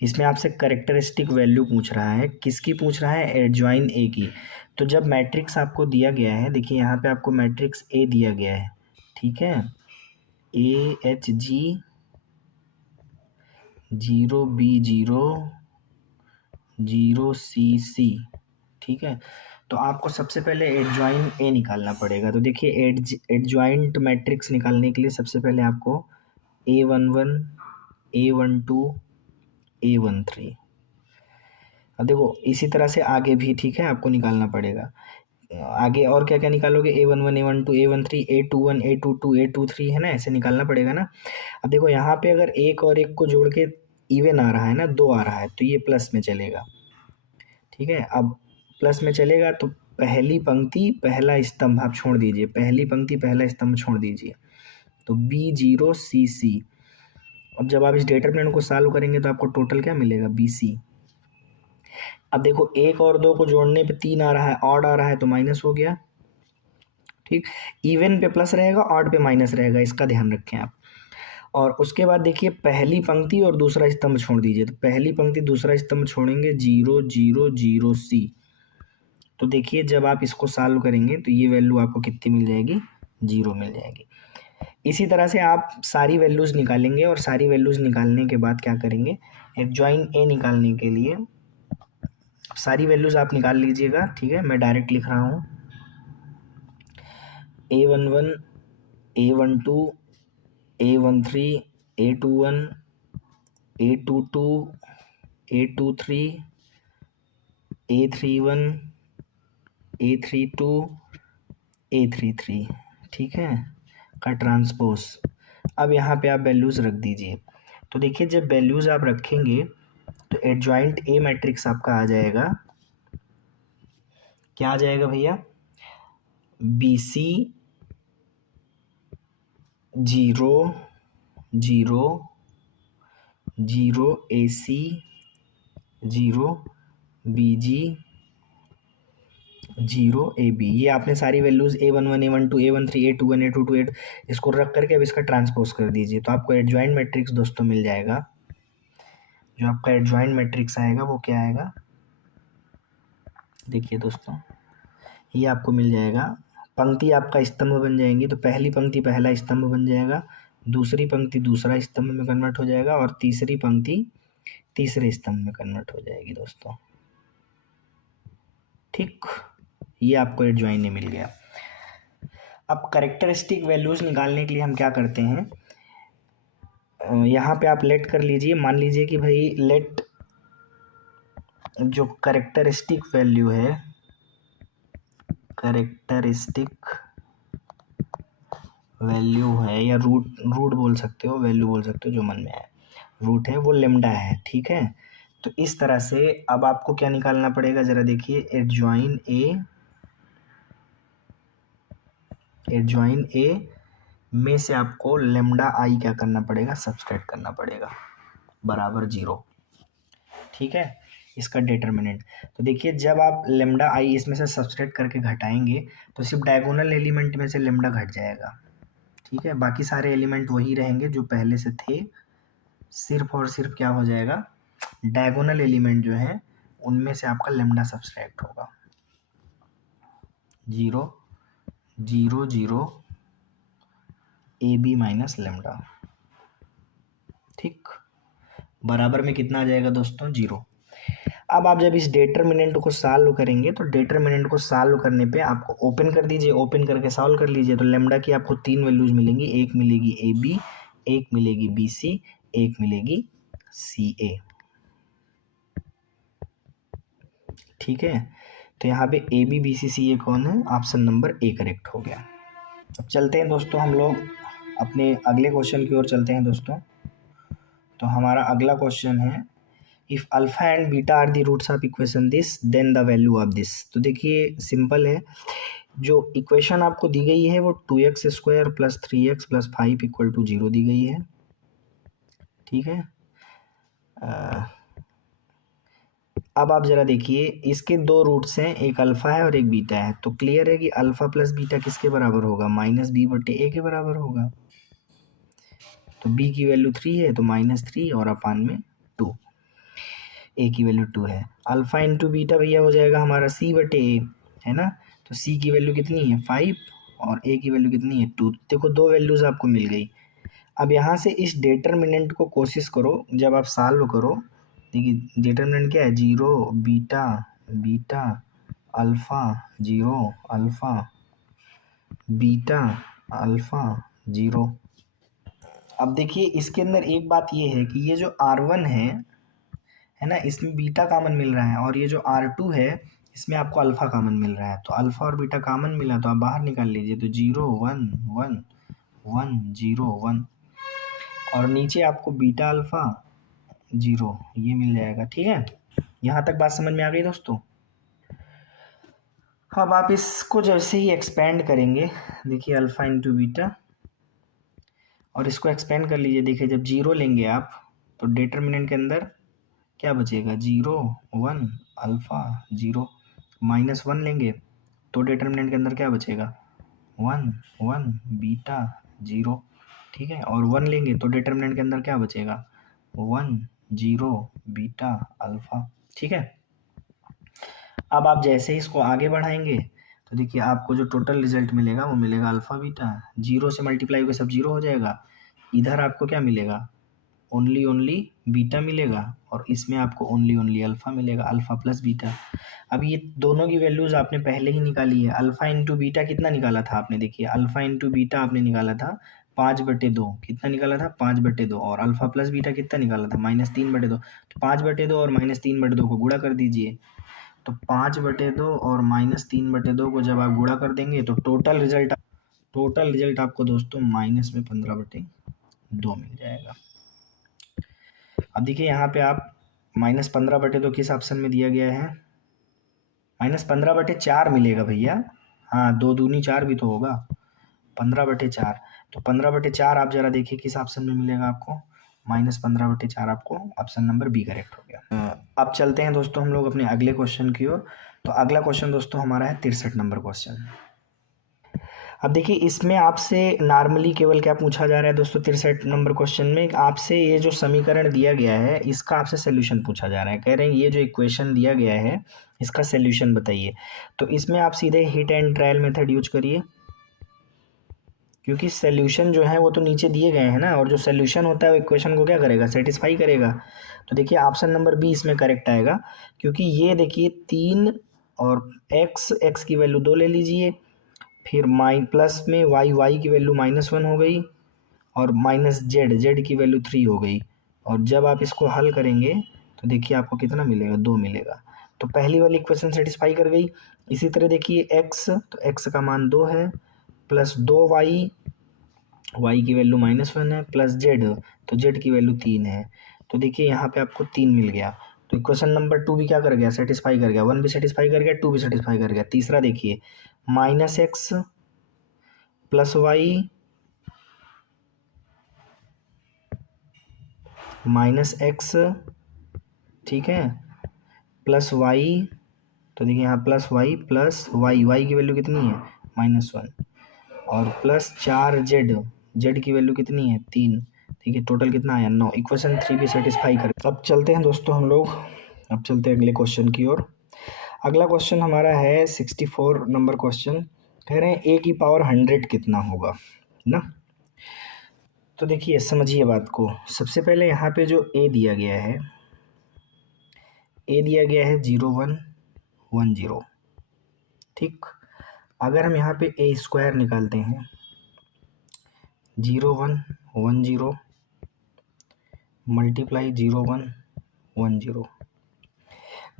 इसमें आपसे करेक्टरिस्टिक वैल्यू पूछ रहा है, किसकी पूछ रहा है, एडजॉइन ए की। तो जब मैट्रिक्स आपको दिया गया है, देखिए यहाँ पे आपको मैट्रिक्स ए दिया गया है, ठीक है, AHG 0B0 0CC, ठीक है। तो आपको सबसे पहले एडजॉइन ए निकालना पड़ेगा। तो देखिए एडजॉइंट मैट्रिक्स निकालने के लिए सबसे पहले आपको A11 A12 A13, अब देखो इसी तरह से आगे भी, ठीक है, आपको निकालना पड़ेगा। आगे और क्या क्या निकालोगे, A11 A12 A13 A21 A22 A23, है ना, ऐसे निकालना पड़ेगा ना। अब देखो यहाँ पे अगर एक और एक को जोड़ के इवन आ रहा है ना, 2 आ रहा है, तो ये प्लस में चलेगा, ठीक है। अब प्लस में चलेगा तो पहली पंक्ति पहला स्तंभ आप छोड़ दीजिए, पहली पंक्ति पहला स्तंभ छोड़ दीजिए, तो B0CC। अब जब आप इस डिटरमिनेंट को सॉल्व करेंगे तो आपको टोटल क्या मिलेगा, BC। अब देखो एक और दो को जोड़ने पे 3 आ रहा है, ऑड आ रहा है, तो माइनस हो गया, ठीक। इवन पे प्लस रहेगा, ऑड पे माइनस रहेगा, इसका ध्यान रखें आप। और उसके बाद देखिए पहली पंक्ति और दूसरा स्तंभ छोड़ दीजिए, तो पहली पंक्ति दूसरा स्तंभ छोड़ेंगे 0 0 0 C। तो देखिए जब आप इसको सॉल्व करेंगे तो ये वैल्यू आपको कितनी मिल जाएगी, 0 मिल जाएगी। इसी तरह से आप सारी वैल्यूज़ निकालेंगे और सारी वैल्यूज़ निकालने के बाद क्या करेंगे, एडजॉइन ए निकालने के लिए सारी वैल्यूज़ आप निकाल लीजिएगा, ठीक है। मैं डायरेक्ट लिख रहा हूँ, A11 A12 A13 A21 A22 A23 A31 A32 A33, ठीक है, का ट्रांसपोज। अब यहाँ पे आप वैल्यूज़ रख दीजिए। तो देखिए जब वैल्यूज़ आप रखेंगे तो एडजॉइंट ए मैट्रिक्स आपका आ जाएगा, क्या आ जाएगा भैया, BC 0 0 0 AC 0 BG 0 AB। ये आपने सारी values A11 A12 A13 A21 A22 इसको रख करके अब इसका ट्रांसपोज कर दीजिए, तो आपको एडजॉइंट मैट्रिक्स दोस्तों मिल जाएगा। जो आपका एडजॉइंट मैट्रिक्स आएगा वो क्या आएगा, देखिए दोस्तों ये आपको मिल जाएगा, पंक्ति आपका स्तंभ बन जाएंगी, तो पहली पंक्ति पहला स्तंभ बन जाएगा, दूसरी पंक्ति दूसरा स्तंभ में कन्वर्ट हो जाएगा और तीसरी पंक्ति तीसरे स्तंभ में कन्वर्ट हो जाएगी दोस्तों, ठीक। ये आपको एडजॉइन में मिल गया। अब करेक्टरिस्टिक वैल्यूज़ निकालने के लिए हम क्या करते हैं, यहाँ पे आप लेट कर लीजिए, मान लीजिए कि भाई लेट जो करेक्टरिस्टिक वैल्यू है, करेक्टरिस्टिक वैल्यू है या रूट बोल सकते हो, वैल्यू बोल सकते हो, जो मन में आए, रूट है वो लेमडा है, ठीक है। तो इस तरह से अब आपको क्या निकालना पड़ेगा, ज़रा देखिए एडजॉइन ए में से आपको लेमडा आई क्या करना पड़ेगा, सब्सट्रैक्ट करना पड़ेगा, बराबर 0, ठीक है, इसका डिटरमिनेंट। तो देखिए जब आप लेमडा आई इसमें से सब्सट्रैक्ट करके घटाएंगे तो सिर्फ डायगोनल एलिमेंट में से लेमडा घट जाएगा, ठीक है, बाकी सारे एलिमेंट वही रहेंगे जो पहले से थे, सिर्फ और सिर्फ क्या हो जाएगा, डायगोनल एलिमेंट जो है उनमें से आपका लेमडा सब्सट्रैक्ट होगा, 0 0 0 AB माइनस लेमडा, ठीक, बराबर में कितना आ जाएगा दोस्तों, 0। अब आप जब इस डिटरमिनेंट को सॉल्व करेंगे तो डिटरमिनेंट को सॉल्व करने पे आपको ओपन कर दीजिए, ओपन करके सॉल्व कर लीजिए। तो लेमडा की आपको 3 वैल्यूज मिलेंगी, एक मिलेगी ए बी, एक मिलेगी बी सी, एक मिलेगी सी ए। ठीक है, तो यहाँ पे ए बी बी सी सी ए कौन है? ऑप्शन नंबर ए करेक्ट हो गया। अब चलते हैं दोस्तों हम लोग अपने अगले क्वेश्चन की ओर चलते हैं दोस्तों। तो हमारा अगला क्वेश्चन है, if alpha and beta are the roots of equation this then the value of this. तो देखिए सिंपल है, जो इक्वेशन आपको दी गई है वो 2x² + 3x + 5 = 0 दी गई है। ठीक है, अब आप ज़रा देखिए, इसके दो रूट्स हैं, एक अल्फ़ा है और एक बीटा है। तो क्लियर है कि अल्फ़ा प्लस बीटा किसके बराबर होगा? -b/a के बराबर होगा। तो b की वैल्यू 3 है तो -3 और अपान में 2, a की वैल्यू 2 है। अल्फ़ा इंटू बीटा भैया हो जाएगा हमारा c/a, है ना। तो c की वैल्यू कितनी है? 5 और a की वैल्यू कितनी है? 2। देखो दो वैल्यूज़ आपको मिल गई। अब यहाँ से इस डिटरमिनेंट को कोशिश करो, जब आप सॉल्व करो, देखिए डिटरमिनेंट क्या है? 0 beta beta alpha, 0 alpha beta alpha 0। अब देखिए इसके अंदर एक बात ये है कि ये जो R1 है ना, इसमें बीटा कामन मिल रहा है, और ये जो R2 है इसमें आपको अल्फ़ा कामन मिल रहा है। तो अल्फ़ा और बीटा कामन मिला तो आप बाहर निकाल लीजिए। तो 0 1 1 1 0 1, और नीचे आपको बीटा अल्फ़ा 0 ये मिल जाएगा। ठीक है, यहाँ तक बात समझ में आ गई दोस्तों। अब आप इसको जैसे ही एक्सपेंड करेंगे, देखिए अल्फ़ा इंटू बीटा, और इसको एक्सपेंड कर लीजिए। देखिए जब 0 लेंगे आप तो डिटरमिनेंट के अंदर क्या बचेगा? 0 1 अल्फ़ा 0, -1 लेंगे तो डिटरमिनेंट के अंदर क्या बचेगा? 1 1 बीटा 0। ठीक है, और 1 लेंगे तो डिटरमिनेंट के अंदर क्या बचेगा? 1 0 बीटा अल्फ़ा। ठीक है, अब आप जैसे ही इसको आगे बढ़ाएंगे तो देखिए आपको जो टोटल रिजल्ट मिलेगा वो मिलेगा अल्फ़ा बीटा। 0 से मल्टीप्लाई होकर सब 0 हो जाएगा। इधर आपको क्या मिलेगा? ओनली बीटा मिलेगा, और इसमें आपको ओनली अल्फ़ा मिलेगा, अल्फ़ा प्लस बीटा। अब ये दोनों की वैल्यूज़ आपने पहले ही निकाली है। अल्फ़ा इंटू बीटा कितना निकाला था आपने? देखिए अल्फ़ा इंटू बीटा आपने निकाला था 5/2। कितना निकाला था? 5/2। और अल्फ़ा प्लस बीटा कितना निकाला था? -3/2। तो 5/2 और -3/2 को गुणा कर दीजिए। तो 5/2 और -3/2 को जब आप गुणा कर देंगे तो टोटल रिजल्ट आपको दोस्तों -15/2 मिल जाएगा। अब देखिए यहाँ पे आप -15/2 किस ऑप्शन में दिया गया है? -15/4 मिलेगा भैया। हाँ, 2 दूनी 4 भी तो होगा, 15/4। तो 15/4 आप जरा देखिए किस ऑप्शन में मिलेगा आपको? -15/4 आपको ऑप्शन नंबर बी करेक्ट हो गया। अब चलते हैं दोस्तों हम लोग अपने अगले क्वेश्चन की ओर। तो अगला क्वेश्चन दोस्तों हमारा है 63 नंबर क्वेश्चन। अब देखिए इसमें आपसे नॉर्मली केवल क्या पूछा जा रहा है दोस्तों? 63 नंबर क्वेश्चन में आपसे ये जो समीकरण दिया गया है इसका आपसे सोल्यूशन पूछा जा रहा है। कह रहे हैं ये जो इक्वेशन दिया गया है इसका सोल्यूशन बताइए। तो इसमें आप सीधे hit and trial method use करिए, क्योंकि सोल्यूशन जो है वो तो नीचे दिए गए हैं ना, और जो सोल्यूशन होता है वो इक्वेशन को क्या करेगा? सेटिस्फाई करेगा। तो देखिए ऑप्शन नंबर बी इसमें करेक्ट आएगा, क्योंकि ये देखिए 3 और x की वैल्यू 2 ले लीजिए, फिर प्लस में y की वैल्यू -1 हो गई, और -z की वैल्यू 3 हो गई। और जब आप इसको हल करेंगे तो देखिए आपको कितना मिलेगा? 2 मिलेगा। तो पहली वाली इक्वेशन सेटिस्फाई कर गई। इसी तरह देखिए x, तो x का मान 2 है, प्लस 2y, y की वैल्यू -1 है, प्लस z, तो z की वैल्यू 3 है। तो देखिए यहाँ पे आपको 3 मिल गया। तो इक्वेशन नंबर 2 भी क्या कर गया? सेटिस्फाई कर गया। 1 भी सेटिस्फाई कर गया, 2 भी सेटिस्फाई कर गया। तीसरा देखिए -x प्लस वाई -x, ठीक है, प्लस वाई, तो देखिए यहाँ प्लस वाई की वैल्यू कितनी है? -1, और प्लस 4z की वैल्यू कितनी है? 3। देखिए टोटल कितना आया? 9। इक्वेशन 3 भी सेटिस्फाई कर। अब चलते हैं दोस्तों हम लोग, अब चलते हैं अगले क्वेश्चन की ओर। अगला क्वेश्चन हमारा है 64 नंबर क्वेश्चन। कह रहे हैं a की पावर 100 कितना होगा ना। तो देखिए समझिए बात को। सबसे पहले यहाँ पे जो a दिया गया है, ए दिया गया है 0 1 1 0, ठीक। अगर हम यहाँ पे ए स्क्वायर निकालते हैं 0 1 1 0 मल्टीप्लाई 0 1 1 0,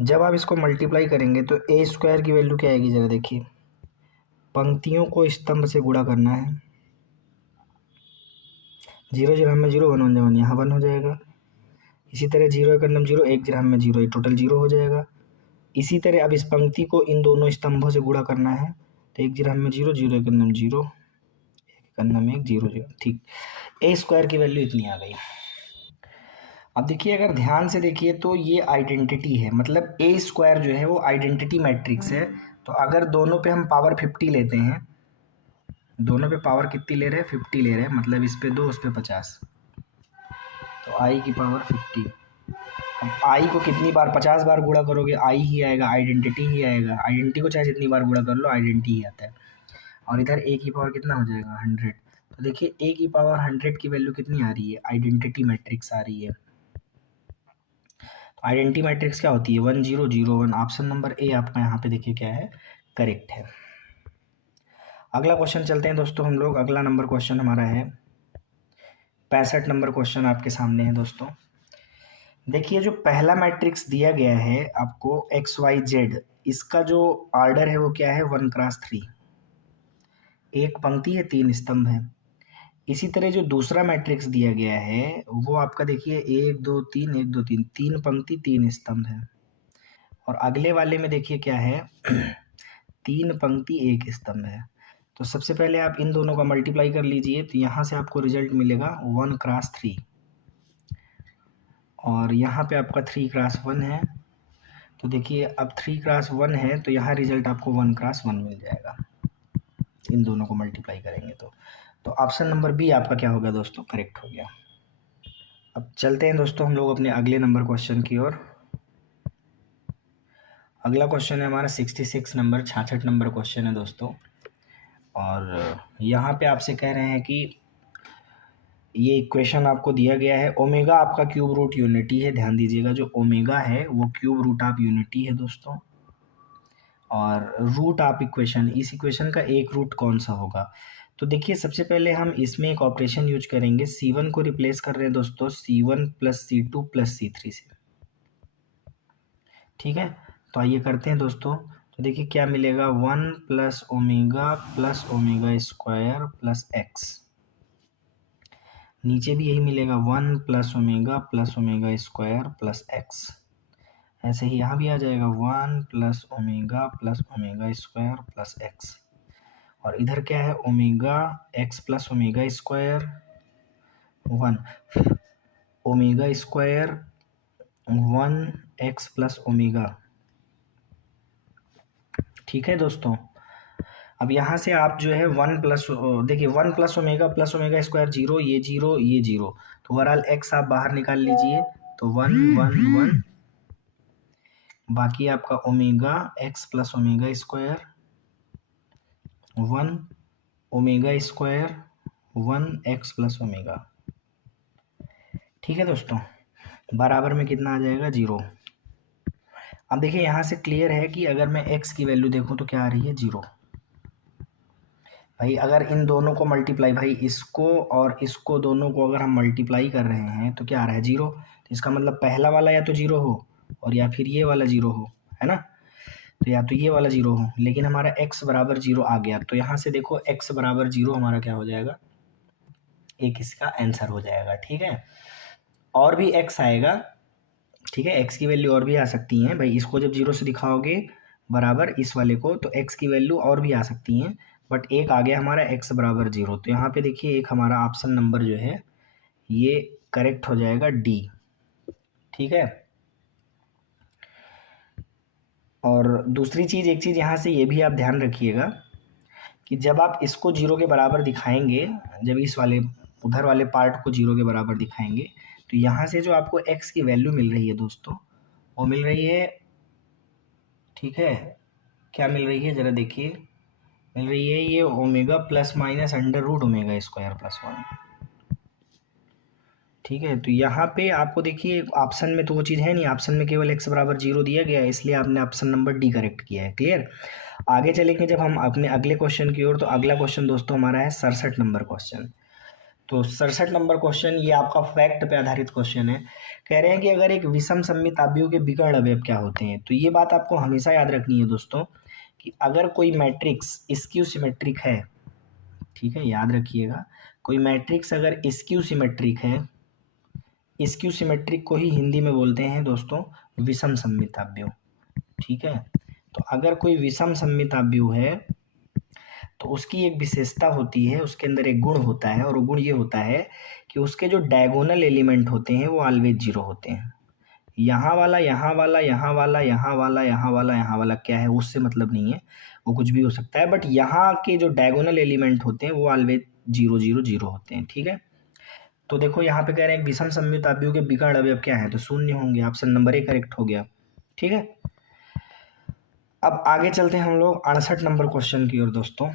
जब आप इसको मल्टीप्लाई करेंगे तो ए स्क्वायर की वैल्यू क्या आएगी ज़रा देखिए, पंक्तियों को स्तंभ से गुणा करना है, 0 0 में 0 1 1 1 यहाँ 1 हो जाएगा। इसी तरह 0 एक अंडम 0 1 0 में 0 टोटल 0 हो जाएगा। इसी तरह अब इस पंक्ति को इन दोनों स्तंभों से गुणा करना है, तो 1 0 में 0 0 एक अंडम 0 एक अंडम 1 0 0, ठीक। ए स्क्वायर की वैल्यू इतनी आ गई। अब देखिए अगर ध्यान से देखिए तो ये आइडेंटिटी है, मतलब ए स्क्वायर जो है वो आइडेंटिटी मैट्रिक्स है। तो अगर दोनों पे हम पावर 50 लेते हैं, दोनों पे पावर कितनी ले रहे हैं, 50 ले रहे हैं, मतलब इस पे 2 उस पे 50, तो आई की पावर 50। अब आई को कितनी बार 50 बार गुणा करोगे आई ही आएगा, आइडेंटिटी ही आएगा। आइडेंटिटी को चाहे जितनी बार गुणा कर लो आइडेंटिटी ही आता है। और इधर ए की पावर कितना हो जाएगा 100। तो देखिए ए की पावर 100 की वैल्यू कितनी आ रही है, आइडेंटिटी मैट्रिक्स आ रही है। आइडेंटिटी मैट्रिक्स क्या होती है 1 0 0 1। ऑप्शन नंबर ए आपका यहाँ पे देखिए क्या है, करेक्ट है। अगला क्वेश्चन चलते हैं दोस्तों हम लोग। अगला नंबर क्वेश्चन हमारा है 65 नंबर क्वेश्चन आपके सामने है दोस्तों। देखिए जो पहला मैट्रिक्स दिया गया है आपको एक्स वाई जेड, इसका जो ऑर्डर है वो क्या है 1 क्रॉस 3, एक पंक्ति है 3 स्तंभ है। इसी तरह जो दूसरा मैट्रिक्स दिया गया है वो आपका देखिए 1 2 3 1 2 3, 3 पंक्ति 3 स्तंभ है। और अगले वाले में देखिए क्या है 3 पंक्ति 1 स्तंभ है। तो सबसे पहले आप इन दोनों का मल्टीप्लाई कर लीजिए, तो यहाँ से आपको रिजल्ट मिलेगा 1 क्रॉस 3, और यहाँ पे आपका 3 क्रॉस 1 है। तो देखिए अब 3 क्रॉस 1 है तो यहाँ रिजल्ट आपको 1 क्रॉस 1 मिल जाएगा, इन दोनों को मल्टीप्लाई करेंगे तो ऑप्शन नंबर बी आपका क्या होगा दोस्तों, करेक्ट हो गया। अब चलते हैं दोस्तों हम लोग अपने अगले नंबर क्वेश्चन की ओर। अगला क्वेश्चन है हमारा 66 नंबर, 66 नंबर क्वेश्चन है दोस्तों। और यहाँ पे आपसे कह रहे हैं कि ये इक्वेशन आपको दिया गया है, ओमेगा आपका क्यूब रूट यूनिटी है। ध्यान दीजिएगा जो ओमेगा है वो क्यूब रूट ऑफ यूनिटी है दोस्तों, और रूट ऑफ इक्वेशन, इस इक्वेशन का एक रूट कौन सा होगा। तो देखिए सबसे पहले हम इसमें एक ऑपरेशन यूज करेंगे, C1 को रिप्लेस कर रहे हैं दोस्तों C1 plus C2 plus C3 से, ठीक है। तो आइए करते हैं दोस्तों। तो देखिए क्या मिलेगा 1 plus omega square plus x, नीचे भी यही मिलेगा 1 plus omega square plus x. ऐसे ही यहाँ भी आ जाएगा 1 plus omega square plus x, और इधर क्या है omega x plus omega square 1 omega square 1 x plus omega, ठीक है दोस्तों। अब यहाँ से आप जो है 1 प्लस, देखिए 1 प्लस ओमेगा स्क्वायर 0, ये 0 ये 0, तो ओवरऑल एक्स आप बाहर निकाल लीजिए, तो 1 1 1, बाकी आपका omega x plus omega square 1 omega square 1 x plus omega, ठीक है दोस्तों। बराबर में कितना आ जाएगा 0। अब देखिए यहाँ से क्लियर है कि अगर मैं x की वैल्यू देखूँ तो क्या आ रही है 0। भाई अगर इन दोनों को मल्टीप्लाई, भाई इसको और इसको दोनों को अगर हम मल्टीप्लाई कर रहे हैं तो क्या आ रहा है 0। तो इसका मतलब पहला वाला या तो 0 हो और या फिर ये वाला 0 हो, है ना। तो या तो ये वाला 0 हो, लेकिन हमारा x बराबर 0 आ गया, तो यहाँ से देखो x बराबर 0 हमारा क्या हो जाएगा, एक इसका आंसर हो जाएगा, ठीक है। और भी x आएगा, ठीक है, x की वैल्यू और भी आ सकती हैं भाई, इसको जब 0 से दिखाओगे बराबर इस वाले को तो x की वैल्यू और भी आ सकती हैं, बट एक आ गया हमारा x बराबर 0। तो यहाँ पे देखिए एक हमारा ऑप्शन नंबर जो है ये करेक्ट हो जाएगा डी, ठीक है। और दूसरी चीज़, एक चीज़ यहाँ से ये भी आप ध्यान रखिएगा कि जब आप इसको 0 के बराबर दिखाएंगे, जब इस वाले उधर वाले पार्ट को 0 के बराबर दिखाएंगे, तो यहाँ से जो आपको x की वैल्यू मिल रही है दोस्तों वो मिल रही है, ठीक है, क्या मिल रही है ज़रा देखिए, मिल रही है ये omega plus minus under root omega square plus 1, ठीक है, तो यहाँ पे आपको देखिए ऑप्शन में तो वो चीज़ है नहीं, ऑप्शन में केवल x बराबर 0 दिया गया है, इसलिए आपने ऑप्शन नंबर डी करेक्ट किया है। क्लियर। आगे चलेंगे जब हम अपने अगले क्वेश्चन की ओर, तो अगला क्वेश्चन दोस्तों हमारा है 67 नंबर क्वेश्चन। तो 67 नंबर क्वेश्चन ये आपका फैक्ट पे आधारित क्वेश्चन है। कह रहे हैं कि अगर एक विषम सममिताभ्यों के विकर्ण अवयव क्या होते हैं। तो ये बात आपको हमेशा याद रखनी है दोस्तों कि अगर कोई मैट्रिक्स स्क्यू सिमेट्रिक है, ठीक है, याद रखिएगा, कोई मैट्रिक्स अगर स्क्यू सिमेट्रिक है, स्क्यू सिमेट्रिक को ही हिंदी में बोलते हैं दोस्तों विषम सममिताभ्यों। ठीक है, तो अगर कोई विषम सममिताभ्यों है तो उसकी एक विशेषता होती है, उसके अंदर एक गुण होता है, और वो गुण ये होता है कि उसके जो डायगोनल एलिमेंट होते हैं वो ऑलवेज जीरो होते हैं। यहाँ वाला, यहाँ वाला, यहाँ वाला, यहाँ वाला, यहाँ वाला, यहाँ वाला क्या है उससे मतलब नहीं है, वो कुछ भी हो सकता है, बट यहाँ के जो डायगोनल एलिमेंट होते हैं वो ऑलवेज 0 0 0 होते हैं। ठीक है, तो देखो यहाँ पे कह रहे हैं विषम सममिताभ्यों के विकर्ण अवयव क्या है, तो शून्य होंगे, ऑप्शन नंबर ए करेक्ट हो गया। ठीक है, अब आगे चलते हैं हम लोग 68 नंबर क्वेश्चन की ओर दोस्तों।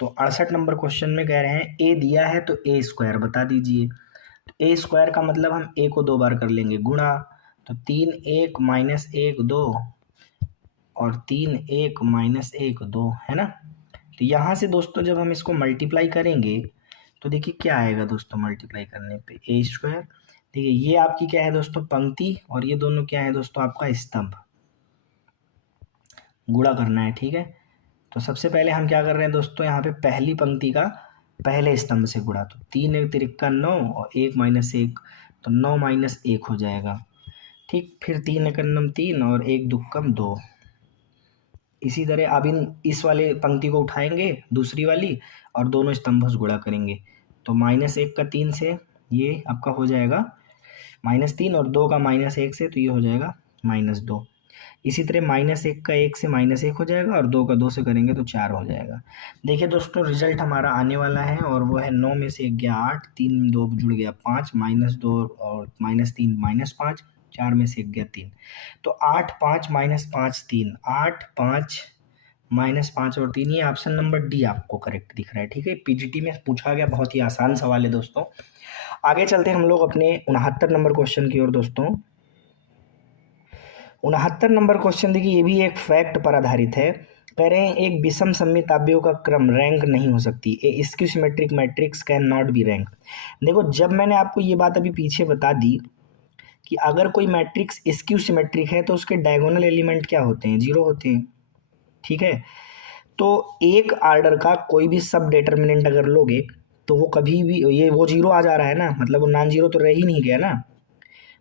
तो 68 नंबर क्वेश्चन में कह रहे हैं ए दिया है तो ए स्क्वायर बता दीजिए। तो ए स्क्वायर का मतलब हम ए को 2 बार कर लेंगे गुणा, तो 3 1 माइनस 1 2 और 3 1 माइनस 1 2 है ना। तो यहाँ से दोस्तों जब हम इसको मल्टीप्लाई करेंगे तो देखिए क्या आएगा दोस्तों, मल्टीप्लाई करने पे ए स्क्वायर। देखिए ये आपकी क्या है दोस्तों पंक्ति, और ये दोनों क्या है दोस्तों आपका स्तंभ, गुणा करना है। ठीक है, तो सबसे पहले हम क्या कर रहे हैं दोस्तों, यहाँ पे पहली पंक्ति का पहले स्तंभ से गुणा, तो 3 एक तिरिक्का 9 और 1 माइनस 1, तो 9 माइनस 1 हो जाएगा। ठीक, फिर 3 एक अन्नम 3 और 1 दुक्कम 2। इसी तरह अब इस वाले पंक्ति को उठाएंगे दूसरी वाली और दोनों स्तंभों से गुणा करेंगे, तो -1 का 3 से ये आपका हो जाएगा -3 और 2 का -1 से तो ये हो जाएगा -2। इसी तरह -1 का 1 से -1 हो जाएगा और 2 का 2 से करेंगे तो 4 हो जाएगा। देखिए दोस्तों रिजल्ट हमारा आने वाला है, और वो है 9 में से 1 गया 8, 3 2 जुड़ गया 5, -2 और -3 -5, 4 में से 1 गया 3, तो 8 5 -5 3, 8 5 -5 और 3, ये ऑप्शन नंबर डी आपको करेक्ट दिख रहा है। ठीक है, पीजीटी में पूछा गया, बहुत ही आसान सवाल है दोस्तों। आगे चलते हैं हम लोग अपने 69 नंबर क्वेश्चन की ओर दोस्तों। 69 नंबर क्वेश्चन देखिए ये भी एक फैक्ट पर आधारित है। कह रहे हैं एक विषम सममिताभ्यों का क्रम रैंक नहीं हो सकती, a skew symmetric matrix can not be rank. देखो जब मैंने आपको ये बात अभी पीछे बता दी कि अगर कोई मैट्रिक्स स्क्यू सिमेट्रिक है तो उसके डायगोनल एलिमेंट क्या होते हैं, 0 होते हैं। ठीक है, तो एक आर्डर का कोई भी सब डिटर्मिनेंट अगर लोगे तो वो कभी भी ये वो 0 आ जा रहा है ना, मतलब वो नॉन जीरो तो रह ही नहीं गया ना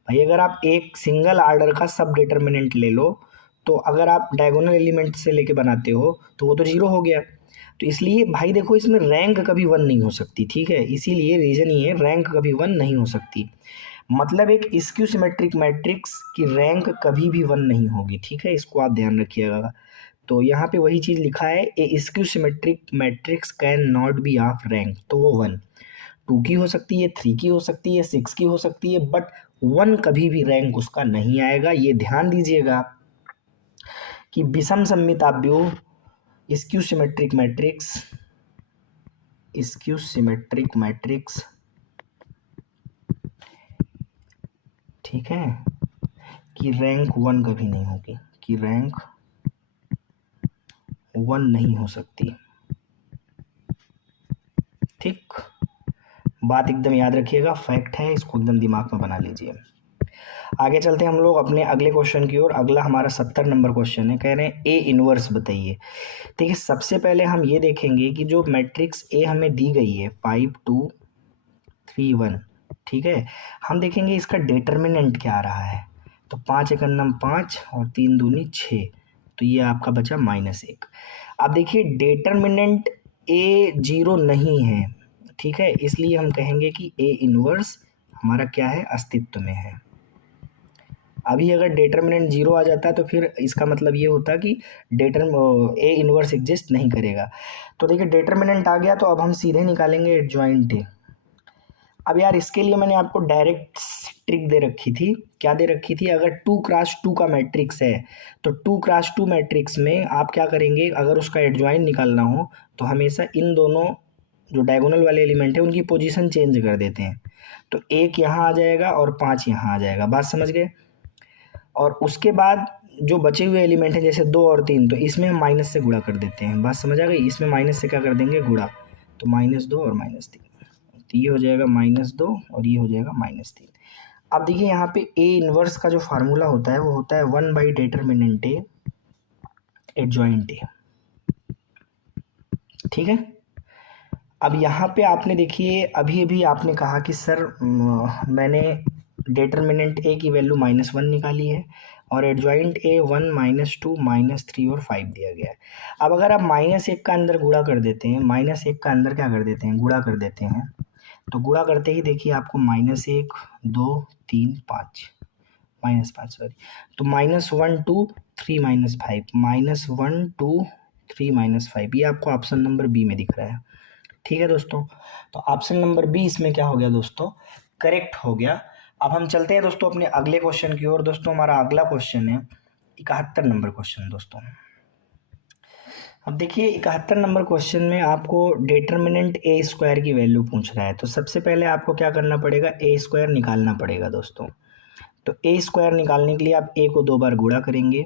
भाई। अगर आप एक सिंगल आर्डर का सब डिटर्मिनेंट ले लो तो अगर आप डायगोनल एलिमेंट से लेके बनाते हो तो वो तो 0 हो गया। तो इसलिए भाई देखो इसमें रैंक कभी 1 नहीं हो सकती। ठीक है, इसीलिए रीज़न ये है रैंक कभी 1 नहीं हो सकती, मतलब एक स्क्यू सिमेट्रिक मैट्रिक्स की रैंक कभी भी 1 नहीं होगी। ठीक है, इसको आप ध्यान रखिएगा। तो यहाँ पे वही चीज़ लिखा है, a skew symmetric matrix can not be of rank, तो वो 1 2 की हो सकती है, 3 की हो सकती है, 6 की हो सकती है, बट 1 कभी भी रैंक उसका नहीं आएगा। ये ध्यान दीजिएगा कि विषम सममिताभ्यों स्क्यू सिमेट्रिक मैट्रिक्स ठीक है कि रैंक 1 कभी नहीं होगी, कि रैंक 1 नहीं हो सकती। ठीक, बात एकदम याद रखिएगा, फैक्ट है, इसको एकदम दिमाग में बना लीजिए। आगे चलते हैं हम लोग अपने अगले क्वेश्चन की ओर। अगला हमारा 70 नंबर क्वेश्चन है। कह रहे हैं ए इनवर्स बताइए। देखिए सबसे पहले हम ये देखेंगे कि जो मैट्रिक्स ए हमें दी गई है 5 2 3 1, ठीक है, हम देखेंगे इसका डिटर्मिनेंट क्या आ रहा है। तो 5 एक अन्नम 5 और 3 दूनी 6, तो ये आपका बचा -1। अब देखिए डिटर्मिनेंट ए 0 नहीं है, ठीक है, इसलिए हम कहेंगे कि ए इनवर्स हमारा क्या है, अस्तित्व में है। अभी अगर डिटर्मिनेंट 0 आ जाता है तो फिर इसका मतलब ये होता कि ए इनवर्स एग्जिस्ट नहीं करेगा। तो देखिए डिटर्मिनेंट आ गया, तो अब हम सीधे निकालेंगे एडजॉइंट ए। अब यार इसके लिए मैंने आपको डायरेक्ट ट्रिक दे रखी थी। क्या दे रखी थी, अगर 2x2 का मैट्रिक्स है तो 2x2 मैट्रिक्स में आप क्या करेंगे, अगर उसका एडजॉइंट निकालना हो तो हमेशा इन दोनों जो डायगोनल वाले एलिमेंट है उनकी पोजीशन चेंज कर देते हैं। तो 1 यहाँ आ जाएगा और 5 यहाँ आ जाएगा, बात समझ गए। और उसके बाद जो बचे हुए एलिमेंट हैं जैसे 2 और 3, तो इसमें हम माइनस से गुणा कर देते हैं, बात समझ आ गई। इसमें माइनस से क्या कर देंगे, गुणा, तो -2 और -3, तो ये हो जाएगा -2 और ये हो जाएगा -3। अब देखिए यहाँ पे ए इनवर्स का जो फार्मूला होता है वो होता है 1/डिटर्मिनेंट ए एडजॉइंट ए, ठीक है। अब यहाँ पे आपने देखिए अभी अभी आपने कहा कि सर मैंने डिटर्मिनेंट ए की वैल्यू -1 निकाली है और एडजॉइंट ए 1 -2 -3 और 5 दिया गया है। अब अगर आप -1 का अंदर गुणा कर देते हैं, -1 का अंदर क्या कर देते हैं, गुणा कर देते हैं, तो गुणा करते ही देखिए आपको -1 2 3 5 -5 सॉरी, तो -1 2 3 -5 -1 2 3 -5, ये आपको ऑप्शन नंबर बी में दिख रहा है, ठीक है दोस्तों। तो ऑप्शन नंबर बी इसमें क्या हो गया दोस्तों, करेक्ट हो गया। अब हम चलते हैं दोस्तों अपने अगले क्वेश्चन की ओर। दोस्तों हमारा अगला क्वेश्चन है 71 नंबर क्वेश्चन दोस्तों। अब देखिए 71 नंबर क्वेश्चन में आपको डिटर्मिनेंट ए स्क्वायर की वैल्यू पूछ रहा है, तो सबसे पहले आपको क्या करना पड़ेगा, ए स्क्वायर निकालना पड़ेगा दोस्तों। तो ए स्क्वायर निकालने के लिए आप ए को 2 बार गुणा करेंगे,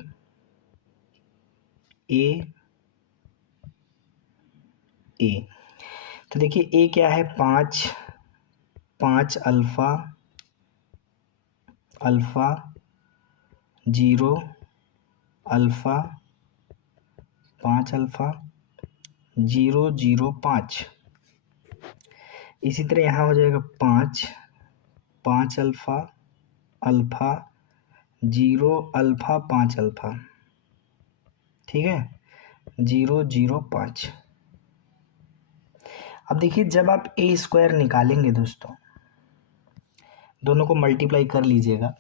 ए ए, तो देखिए ए क्या है, 5 अल्फ़ा अल्फ़ा 0 अल्फ़ा 5 अल्फ़ा 0 0 5। इसी तरह यहाँ हो जाएगा 5 अल्फ़ा अल्फ़ा 0 अल्फ़ा 5 अल्फ़ा, ठीक है, 0 0 5। अब देखिए जब आप ए स्क्वायर निकालेंगे दोस्तों, दोनों को मल्टीप्लाई कर लीजिएगा।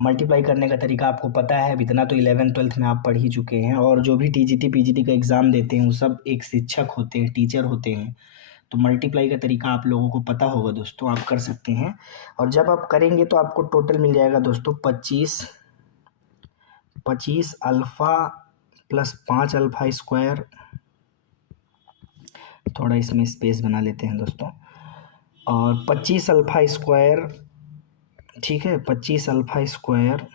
मल्टीप्लाई करने का तरीका आपको पता है, अब इतना तो 11th-12th में आप पढ़ ही चुके हैं, और जो भी टीजीटी पीजीटी का एग्ज़ाम देते हैं वो सब एक शिक्षक होते हैं, टीचर होते हैं, तो मल्टीप्लाई का तरीका आप लोगों को पता होगा दोस्तों, आप कर सकते हैं। और जब आप करेंगे तो आपको टोटल मिल जाएगा दोस्तों 25 अल्फ़ा प्लस 5 अल्फ़ा स्क्वायर, थोड़ा इसमें स्पेस बना लेते हैं दोस्तों, और 25 अल्फ़ा स्क्वायर, ठीक है, 25 alpha square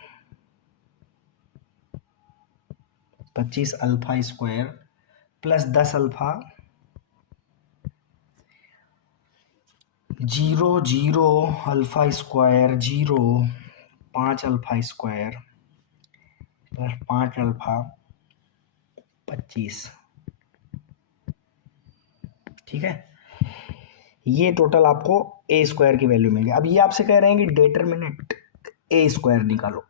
25 alpha square plus 10 alpha 0 0 alpha square 0 5 alpha square plus 5 alpha 25, ठीक है। ये टोटल आपको ए स्क्वायर की वैल्यू मिल गई। अब ये आपसे कह रहे हैं कि डिटर्मिनेंट ए स्क्वायर निकालो,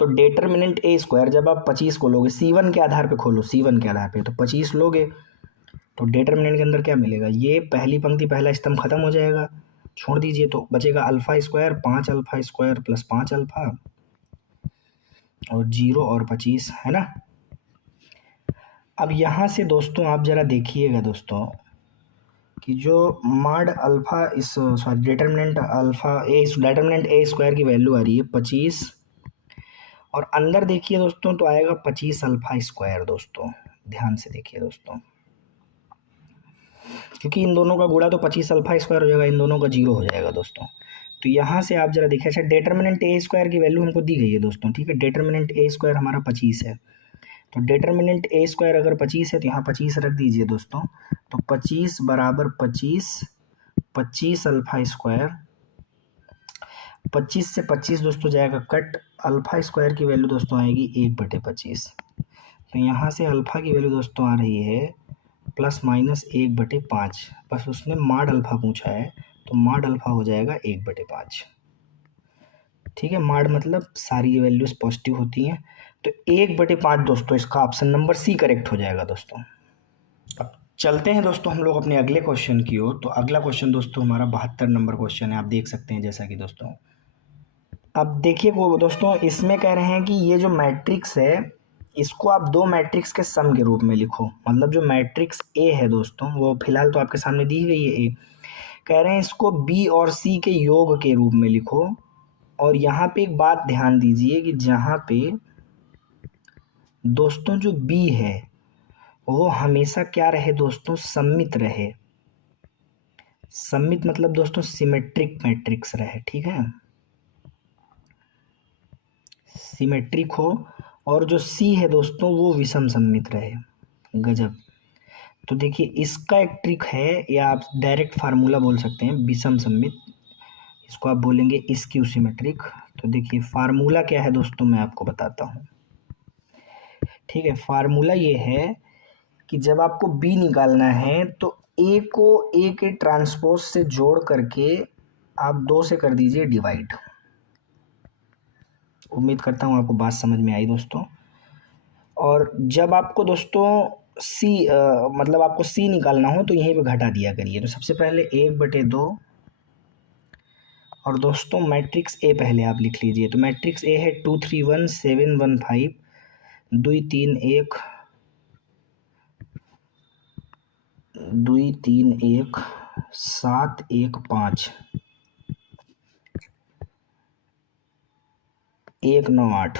तो डिटर्मिनेंट ए स्क्वायर जब आप 25 को लोगे, C1 के आधार पे खोलो, C1 के आधार पे, तो 25 लोगे तो डिटर्मिनेंट के अंदर क्या मिलेगा, ये पहली पंक्ति पहला स्तंभ खत्म हो जाएगा, छोड़ दीजिए, तो बचेगा alpha square 5 alpha square plus 5 alpha और 0 और 25, है ना। अब यहाँ से दोस्तों आप ज़रा देखिएगा दोस्तों कि जो मॉड अल्फ़ा इस सॉरी डिटर्मिनेंट डिटर्मिनेंट ए स्क्वायर की वैल्यू आ रही है 25, और अंदर देखिए दोस्तों तो आएगा 25 अल्फ़ा स्क्वायर दोस्तों, ध्यान से देखिए दोस्तों, क्योंकि इन दोनों का गुणा तो 25 अल्फ़ा स्क्वायर हो जाएगा, इन दोनों का 0 हो जाएगा दोस्तों। तो यहाँ से आप जरा देखिए, अच्छा डिटर्मिनेंट ए स्क्वायर की वैल्यू हमको दी गई है दोस्तों, ठीक है, डिटर्मिनेंट ए स्क्वायर हमारा 25 है, तो डिटर्मिनेंट ए स्क्वायर अगर 25 है तो यहाँ 25 रख दीजिए दोस्तों, तो 25 बराबर 25 अल्फ़ा स्क्वायर, 25 से 25 दोस्तों जाएगा कट, अल्फ़ा स्क्वायर की वैल्यू दोस्तों आएगी 1/25, तो यहाँ से अल्फ़ा की वैल्यू दोस्तों आ रही है ±1/5, बस उसने मॉड अल्फ़ा पूछा है तो मॉड अल्फ़ा हो जाएगा 1/5, ठीक है। मॉड मतलब सारी वैल्यूज़ पॉजिटिव होती हैं, तो 1/5 दोस्तों इसका ऑप्शन नंबर सी करेक्ट हो जाएगा दोस्तों। अब चलते हैं दोस्तों हम लोग अपने अगले क्वेश्चन की ओर। तो अगला क्वेश्चन दोस्तों हमारा 72 नंबर क्वेश्चन है, आप देख सकते हैं जैसा कि दोस्तों, अब देखिए वो दोस्तों इसमें कह रहे हैं कि ये जो मैट्रिक्स है इसको आप दो मैट्रिक्स के सम के रूप में लिखो, मतलब जो मैट्रिक्स ए है दोस्तों वो फिलहाल तो आपके सामने दी गई है ए, कह रहे हैं इसको बी और सी के योग के रूप में लिखो। और यहाँ पे एक बात ध्यान दीजिए कि जहाँ पे दोस्तों जो बी है वो हमेशा क्या रहे दोस्तों, सममित रहे, सममित मतलब दोस्तों सिमेट्रिक मैट्रिक्स रहे, ठीक है, सिमेट्रिक हो, और जो सी है दोस्तों वो विषम सममित रहे। गजब। तो देखिए इसका एक ट्रिक है, या आप डायरेक्ट फार्मूला बोल सकते हैं विषम सममित, इसको आप बोलेंगे स्क्यू सिमेट्रिक। तो देखिए फार्मूला क्या है दोस्तों, मैं आपको बताता हूँ, ठीक है। फार्मूला ये है कि जब आपको बी निकालना है तो ए को ए के ट्रांसपोज से जोड़ करके आप 2 से कर दीजिए डिवाइड। उम्मीद करता हूँ आपको बात समझ में आई दोस्तों। और जब आपको दोस्तों सी मतलब आपको सी निकालना हो तो यहीं पे घटा दिया करिए। तो सबसे पहले 1/2, और दोस्तों मैट्रिक्स ए पहले आप लिख लीजिए। तो मैट्रिक्स ए है 2 3 1 7 1 5 2 3 1 2 3 1 7 1 5 1 9 8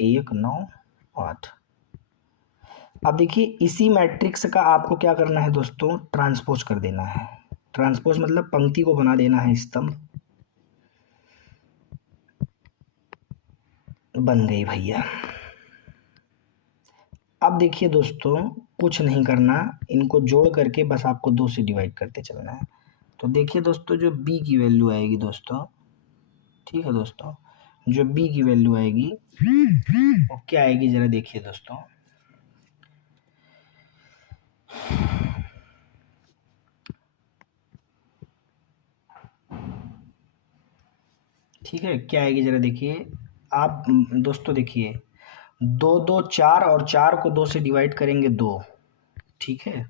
1 9 8। अब देखिए इसी मैट्रिक्स का आपको क्या करना है दोस्तों, ट्रांसपोज कर देना है। ट्रांसपोज मतलब पंक्ति को बना देना है स्तंभ। बन गई भैया। अब देखिए दोस्तों कुछ नहीं करना, इनको जोड़ करके बस आपको 2 से डिवाइड करते चलना है। तो देखिए दोस्तों जो b की वैल्यू आएगी दोस्तों, ठीक है दोस्तों, जो b की वैल्यू आएगी वो क्या आएगी जरा देखिए दोस्तों। ठीक है, क्या आएगी जरा देखिए आप दोस्तों। देखिए 2 2 4, और 4 को 2 से डिवाइड करेंगे 2, ठीक है।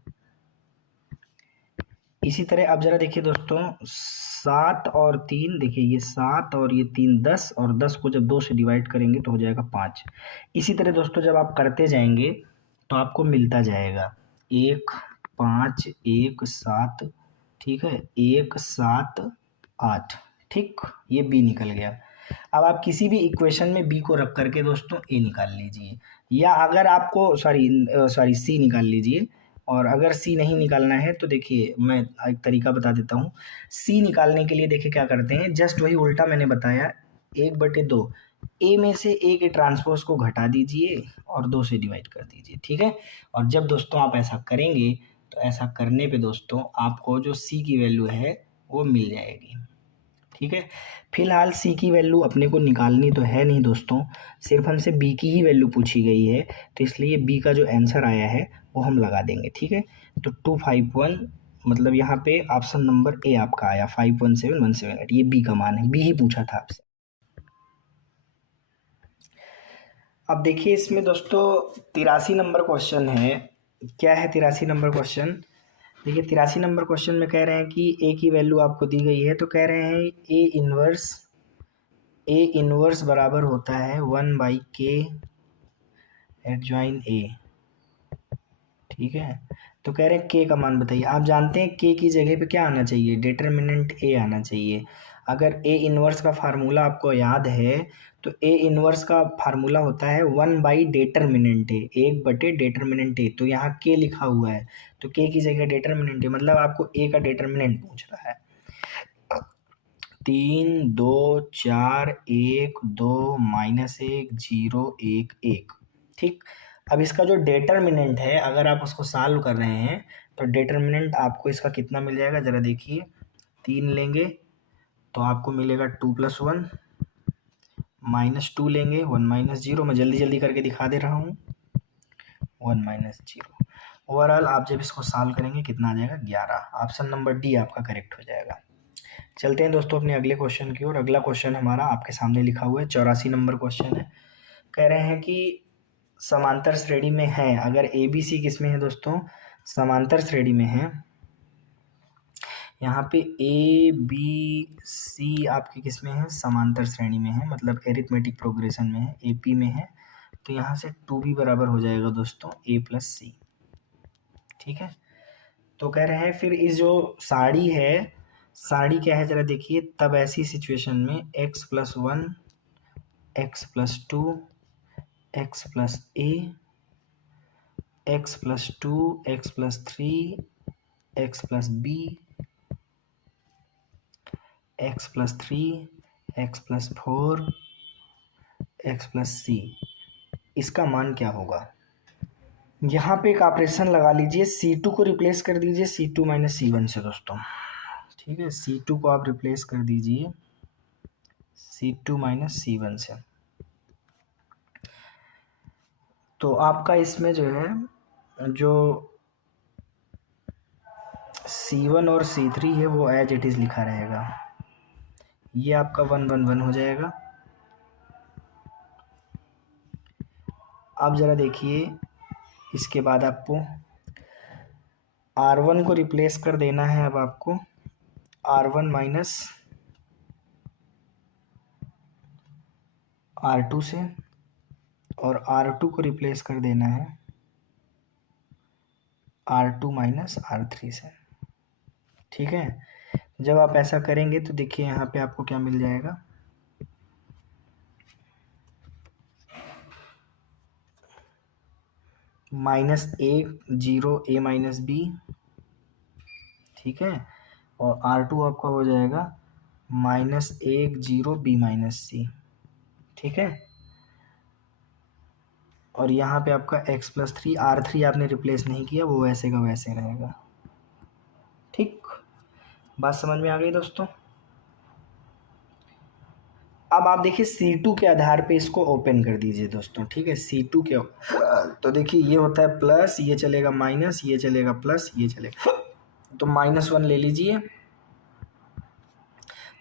इसी तरह अब जरा देखिए दोस्तों 7 और 3, देखिए ये 7 और ये 3 10, और 10 को जब 2 से डिवाइड करेंगे तो हो जाएगा 5। इसी तरह दोस्तों जब आप करते जाएंगे तो आपको मिलता जाएगा 1 5 1 7, ठीक है, 1 7 8, ठीक, ये बी निकल गया। अब आप किसी भी इक्वेशन में बी को रख करके दोस्तों ए निकाल लीजिए, या अगर आपको सॉरी सी निकाल लीजिए। और अगर सी नहीं निकालना है तो देखिए मैं एक तरीका बता देता हूँ। सी निकालने के लिए देखिए क्या करते हैं, जस्ट वही उल्टा मैंने बताया, 1/2, ए में से ए के ट्रांसपोज को घटा दीजिए और 2 से डिवाइड कर दीजिए, ठीक है। और जब दोस्तों आप ऐसा करेंगे तो ऐसा करने पे दोस्तों आपको जो सी की वैल्यू है वो मिल जाएगी, ठीक है। फिलहाल सी की वैल्यू अपने को निकालनी तो है नहीं दोस्तों, सिर्फ हमसे बी की ही वैल्यू पूछी गई है, तो इसलिए बी का जो आंसर आया है वो हम लगा देंगे, ठीक है। तो 251 मतलब यहाँ पे ऑप्शन नंबर ए आपका आया 517178, ये बी का मान है, बी ही पूछा था आपसे। अब देखिए इसमें दोस्तों 83 नंबर क्वेश्चन है। क्या है 83 नंबर क्वेश्चन, देखिए 83 नंबर क्वेश्चन में कह रहे हैं कि ए की वैल्यू आपको दी गई है, तो कह रहे हैं ए इनवर्स बराबर होता है 1/k एडजॉइन ए, ठीक है। तो कह रहे हैं के का मान बताइए। आप जानते हैं के की जगह पे क्या आना चाहिए, डिटर्मिनेंट ए आना चाहिए। अगर ए इनवर्स का फार्मूला आपको याद है तो ए इनवर्स का फार्मूला होता है 1/डिटर्मिनेंट ए, 1/डिटर्मिनेंट ए। तो यहाँ के लिखा हुआ है तो के की जगह डिटर्मिनेंट ए, मतलब आपको ए का डिटर्मिनेंट पूछ रहा है। 3 2 4 1 2 -1 0 1 1, ठीक। अब इसका जो डिटर्मिनेंट है अगर आप उसको सॉल्व कर रहे हैं तो डिटर्मिनेंट आपको इसका कितना मिल जाएगा जरा देखिए। 3 लेंगे तो आपको मिलेगा 2 + 1, -2 लेंगे 1 - 0, मैं जल्दी जल्दी करके दिखा दे रहा हूँ, 1 - 0। ओवरऑल आप जब इसको सॉल्व करेंगे कितना आ जाएगा 11, ऑप्शन नंबर डी आपका करेक्ट हो जाएगा। चलते हैं दोस्तों अपने अगले क्वेश्चन की ओर। अगला क्वेश्चन हमारा आपके सामने लिखा हुआ है, 84 नंबर क्वेश्चन है। कह रहे हैं कि समांतर श्रेणी में है, अगर ए बी सी किस में है दोस्तों, समांतर श्रेणी में है। यहाँ पे ए बी सी आपके किस में है, समांतर श्रेणी में है, मतलब एरिथमेटिक प्रोग्रेशन में है, ए पी में है। तो यहाँ से 2b बराबर हो जाएगा दोस्तों a + c, ठीक है। तो कह रहे हैं फिर इस जो साड़ी है, साड़ी क्या है जरा देखिए, तब ऐसी सिचुएशन में x + 1 x + 2 x + a x + 2 x + 3 x + b x+3 x+4 x+c, इसका मान क्या होगा। यहाँ पे एक ऑपरेशन लगा लीजिए, C2 को रिप्लेस कर दीजिए C2 माइनस C1 से दोस्तों, ठीक है। C2 को आप रिप्लेस कर दीजिए C2 माइनस C1 से, तो आपका इसमें जो है जो C1 और C3 है वो एज इट इज़ लिखा रहेगा। ये आपका 1 1 1 हो जाएगा। अब ज़रा देखिए, इसके बाद आपको R1 को रिप्लेस कर देना है। अब आपको R1 माइनस R2 से, और R2 को रिप्लेस कर देना है R2 माइनस R3 से, ठीक है। जब आप ऐसा करेंगे तो देखिए यहाँ पे आपको क्या मिल जाएगा, -1 0 A माइनस B, ठीक है। और R2 आपका हो जाएगा -1 0 B माइनस C, ठीक है। और यहाँ पे आपका x+3 R3 आपने रिप्लेस नहीं किया, वो वैसे का वैसे रहेगा, ठीक। बात समझ में आ गई दोस्तों। अब आप देखिए C2 के आधार पे इसको ओपन कर दीजिए दोस्तों, ठीक है। C2 के तो देखिए ये होता है प्लस, ये चलेगा माइनस, ये चलेगा प्लस, ये चलेगा, तो -1 ले लीजिए।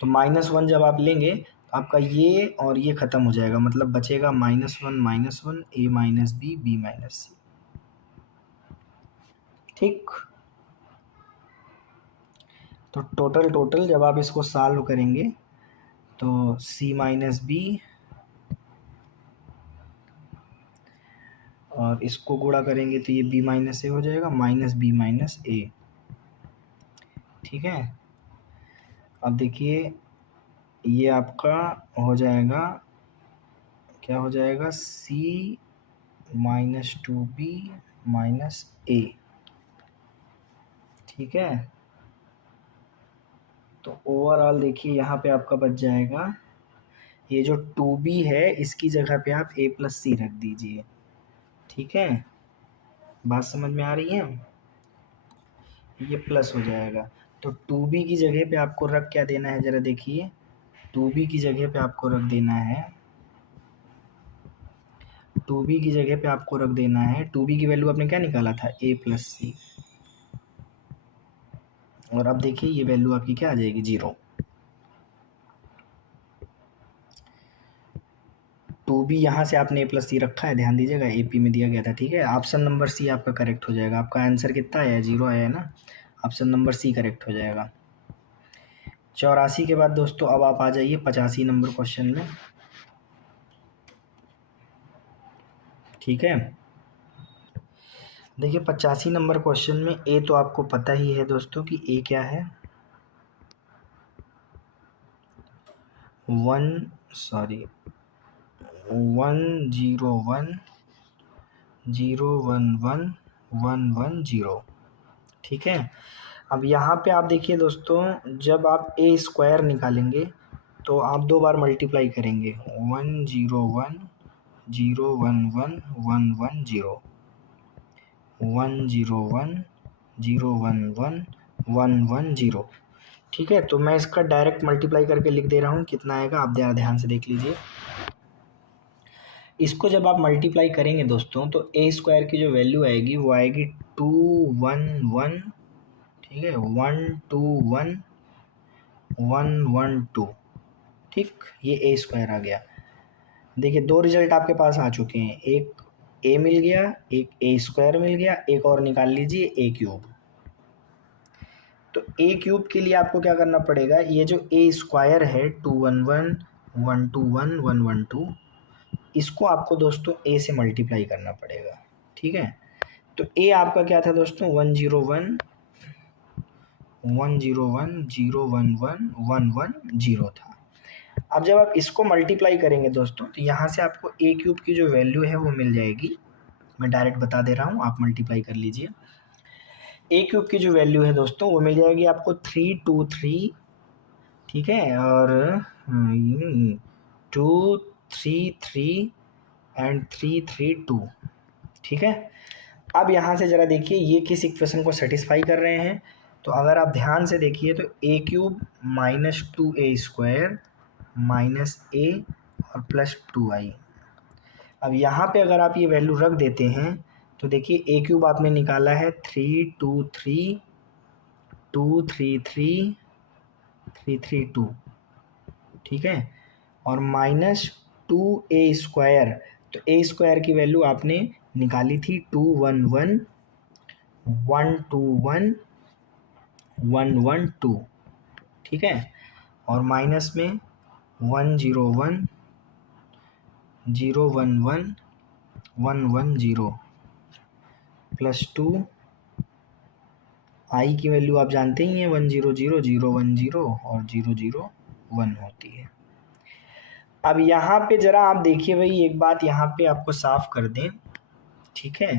तो -1 जब आप लेंगे तो आपका ये और ये ख़त्म हो जाएगा, मतलब बचेगा -1 A minus B B minus C, ठीक। तो टोटल जब आप इसको सॉल्व करेंगे तो C माइनस B और इसको गुणा करेंगे तो ये B माइनस A हो जाएगा, माइनस B माइनस A, ठीक है। अब देखिए ये आपका हो जाएगा, क्या हो जाएगा, C minus 2B minus A, ठीक है। तो ओवरऑल देखिए यहाँ पे आपका बच जाएगा, ये जो 2B है इसकी जगह पे आप A+C रख दीजिए, ठीक है। बात समझ में आ रही है, ये प्लस हो जाएगा। तो 2B की जगह पे आपको रख क्या देना है, ज़रा देखिए। 2B की जगह पे आपको रख देना है, 2B की जगह पे आपको रख देना है, 2B की वैल्यू आपने क्या निकाला था, A+C। और अब देखिए ये वैल्यू आपकी क्या आ जाएगी, 0। 2B यहाँ से आपने A+C रखा है, ध्यान दीजिएगा, AP में दिया गया था, ठीक है। ऑप्शन नंबर C आपका करेक्ट हो जाएगा। आपका आंसर कितना आया है, 0 आया है ना। ऑप्शन नंबर C करेक्ट हो जाएगा। 84 के बाद दोस्तों अब आप आ जाइए 85 नंबर क्वेश्चन में, ठीक है। देखिए 85 नंबर क्वेश्चन में A तो आपको पता ही है दोस्तों कि A क्या है, 1 0 1 0 1 1 1 1 0, ठीक है। अब यहाँ पे आप देखिए दोस्तों, जब आप A² निकालेंगे तो आप 2 बार मल्टीप्लाई करेंगे, 1 0 1 0 1 1 1 1 0, 1 0 1 0 1 1 1 1 0, ठीक है। तो मैं इसका डायरेक्ट मल्टीप्लाई करके लिख दे रहा हूँ, कितना आएगा आप ध्यान से देख लीजिए। इसको जब आप मल्टीप्लाई करेंगे दोस्तों तो A² की जो वैल्यू आएगी वो आएगी 2 1 1, ठीक है, 1 2 1 1 1 2, ठीक। ये A² आ गया। देखिए 2 रिजल्ट आपके पास आ चुके हैं, एक A मिल गया, एक A² मिल गया, एक और निकाल लीजिए A³। तो A³ के लिए आपको क्या करना पड़ेगा, ये जो A² है 2 1 1 1 2 1 1 1 2, इसको आपको दोस्तों A से मल्टीप्लाई करना पड़ेगा, ठीक है। तो A आपका क्या था दोस्तों, 1 0 1 1 0 1 0 1 1 1 1 0 था। अब जब आप इसको मल्टीप्लाई करेंगे दोस्तों तो यहाँ से आपको A³ की जो वैल्यू है वो मिल जाएगी, मैं डायरेक्ट बता दे रहा हूँ, आप मल्टीप्लाई कर लीजिए। A³ की जो वैल्यू है दोस्तों वो मिल जाएगी आपको 323 ठीक है, और 2 3 3 एंड 3 3 2। ठीक है, अब यहाँ से ज़रा देखिए ये किस इक्वेशन को सेटिस्फाई कर रहे हैं। तो अगर आप ध्यान से देखिए तो ए क्यूब माइनस 2a² माइनस ए और प्लस 2i। अब यहाँ पे अगर आप ये वैल्यू रख देते हैं तो देखिए ए क्यूब आपने निकाला है 3 2 3 2 3 3 3 3 2। ठीक है, और माइनस 2a²। तो a² की वैल्यू आपने निकाली थी 2 1 1 1 2 1 1 1 2। ठीक है, और माइनस में 1 0 1 0 1 1 1 1 0 प्लस 2 आई की वैल्यू आप जानते ही हैं 1 0 0 0 1 0 और 0 0 1 होती है। अब यहाँ पे ज़रा आप देखिए भाई, एक बात यहाँ पे आपको साफ कर दें। ठीक है,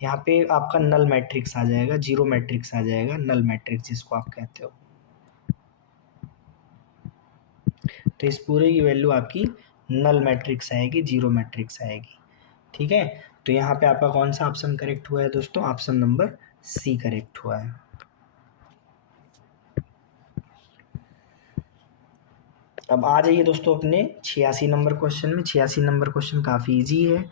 यहाँ पे आपका नल मैट्रिक्स आ जाएगा, जीरो मैट्रिक्स आ जाएगा, नल मैट्रिक्स जिसको आप कहते हो। तो इस पूरे की वैल्यू आपकी नल मैट्रिक्स आएगी, जीरो मैट्रिक्स आएगी। ठीक है, तो यहाँ पे आपका कौन सा ऑप्शन करेक्ट हुआ है दोस्तों? ऑप्शन नंबर सी करेक्ट हुआ है। अब आ जाइए दोस्तों अपने 86 नंबर क्वेश्चन में। 86 नंबर क्वेश्चन काफ़ी इजी है।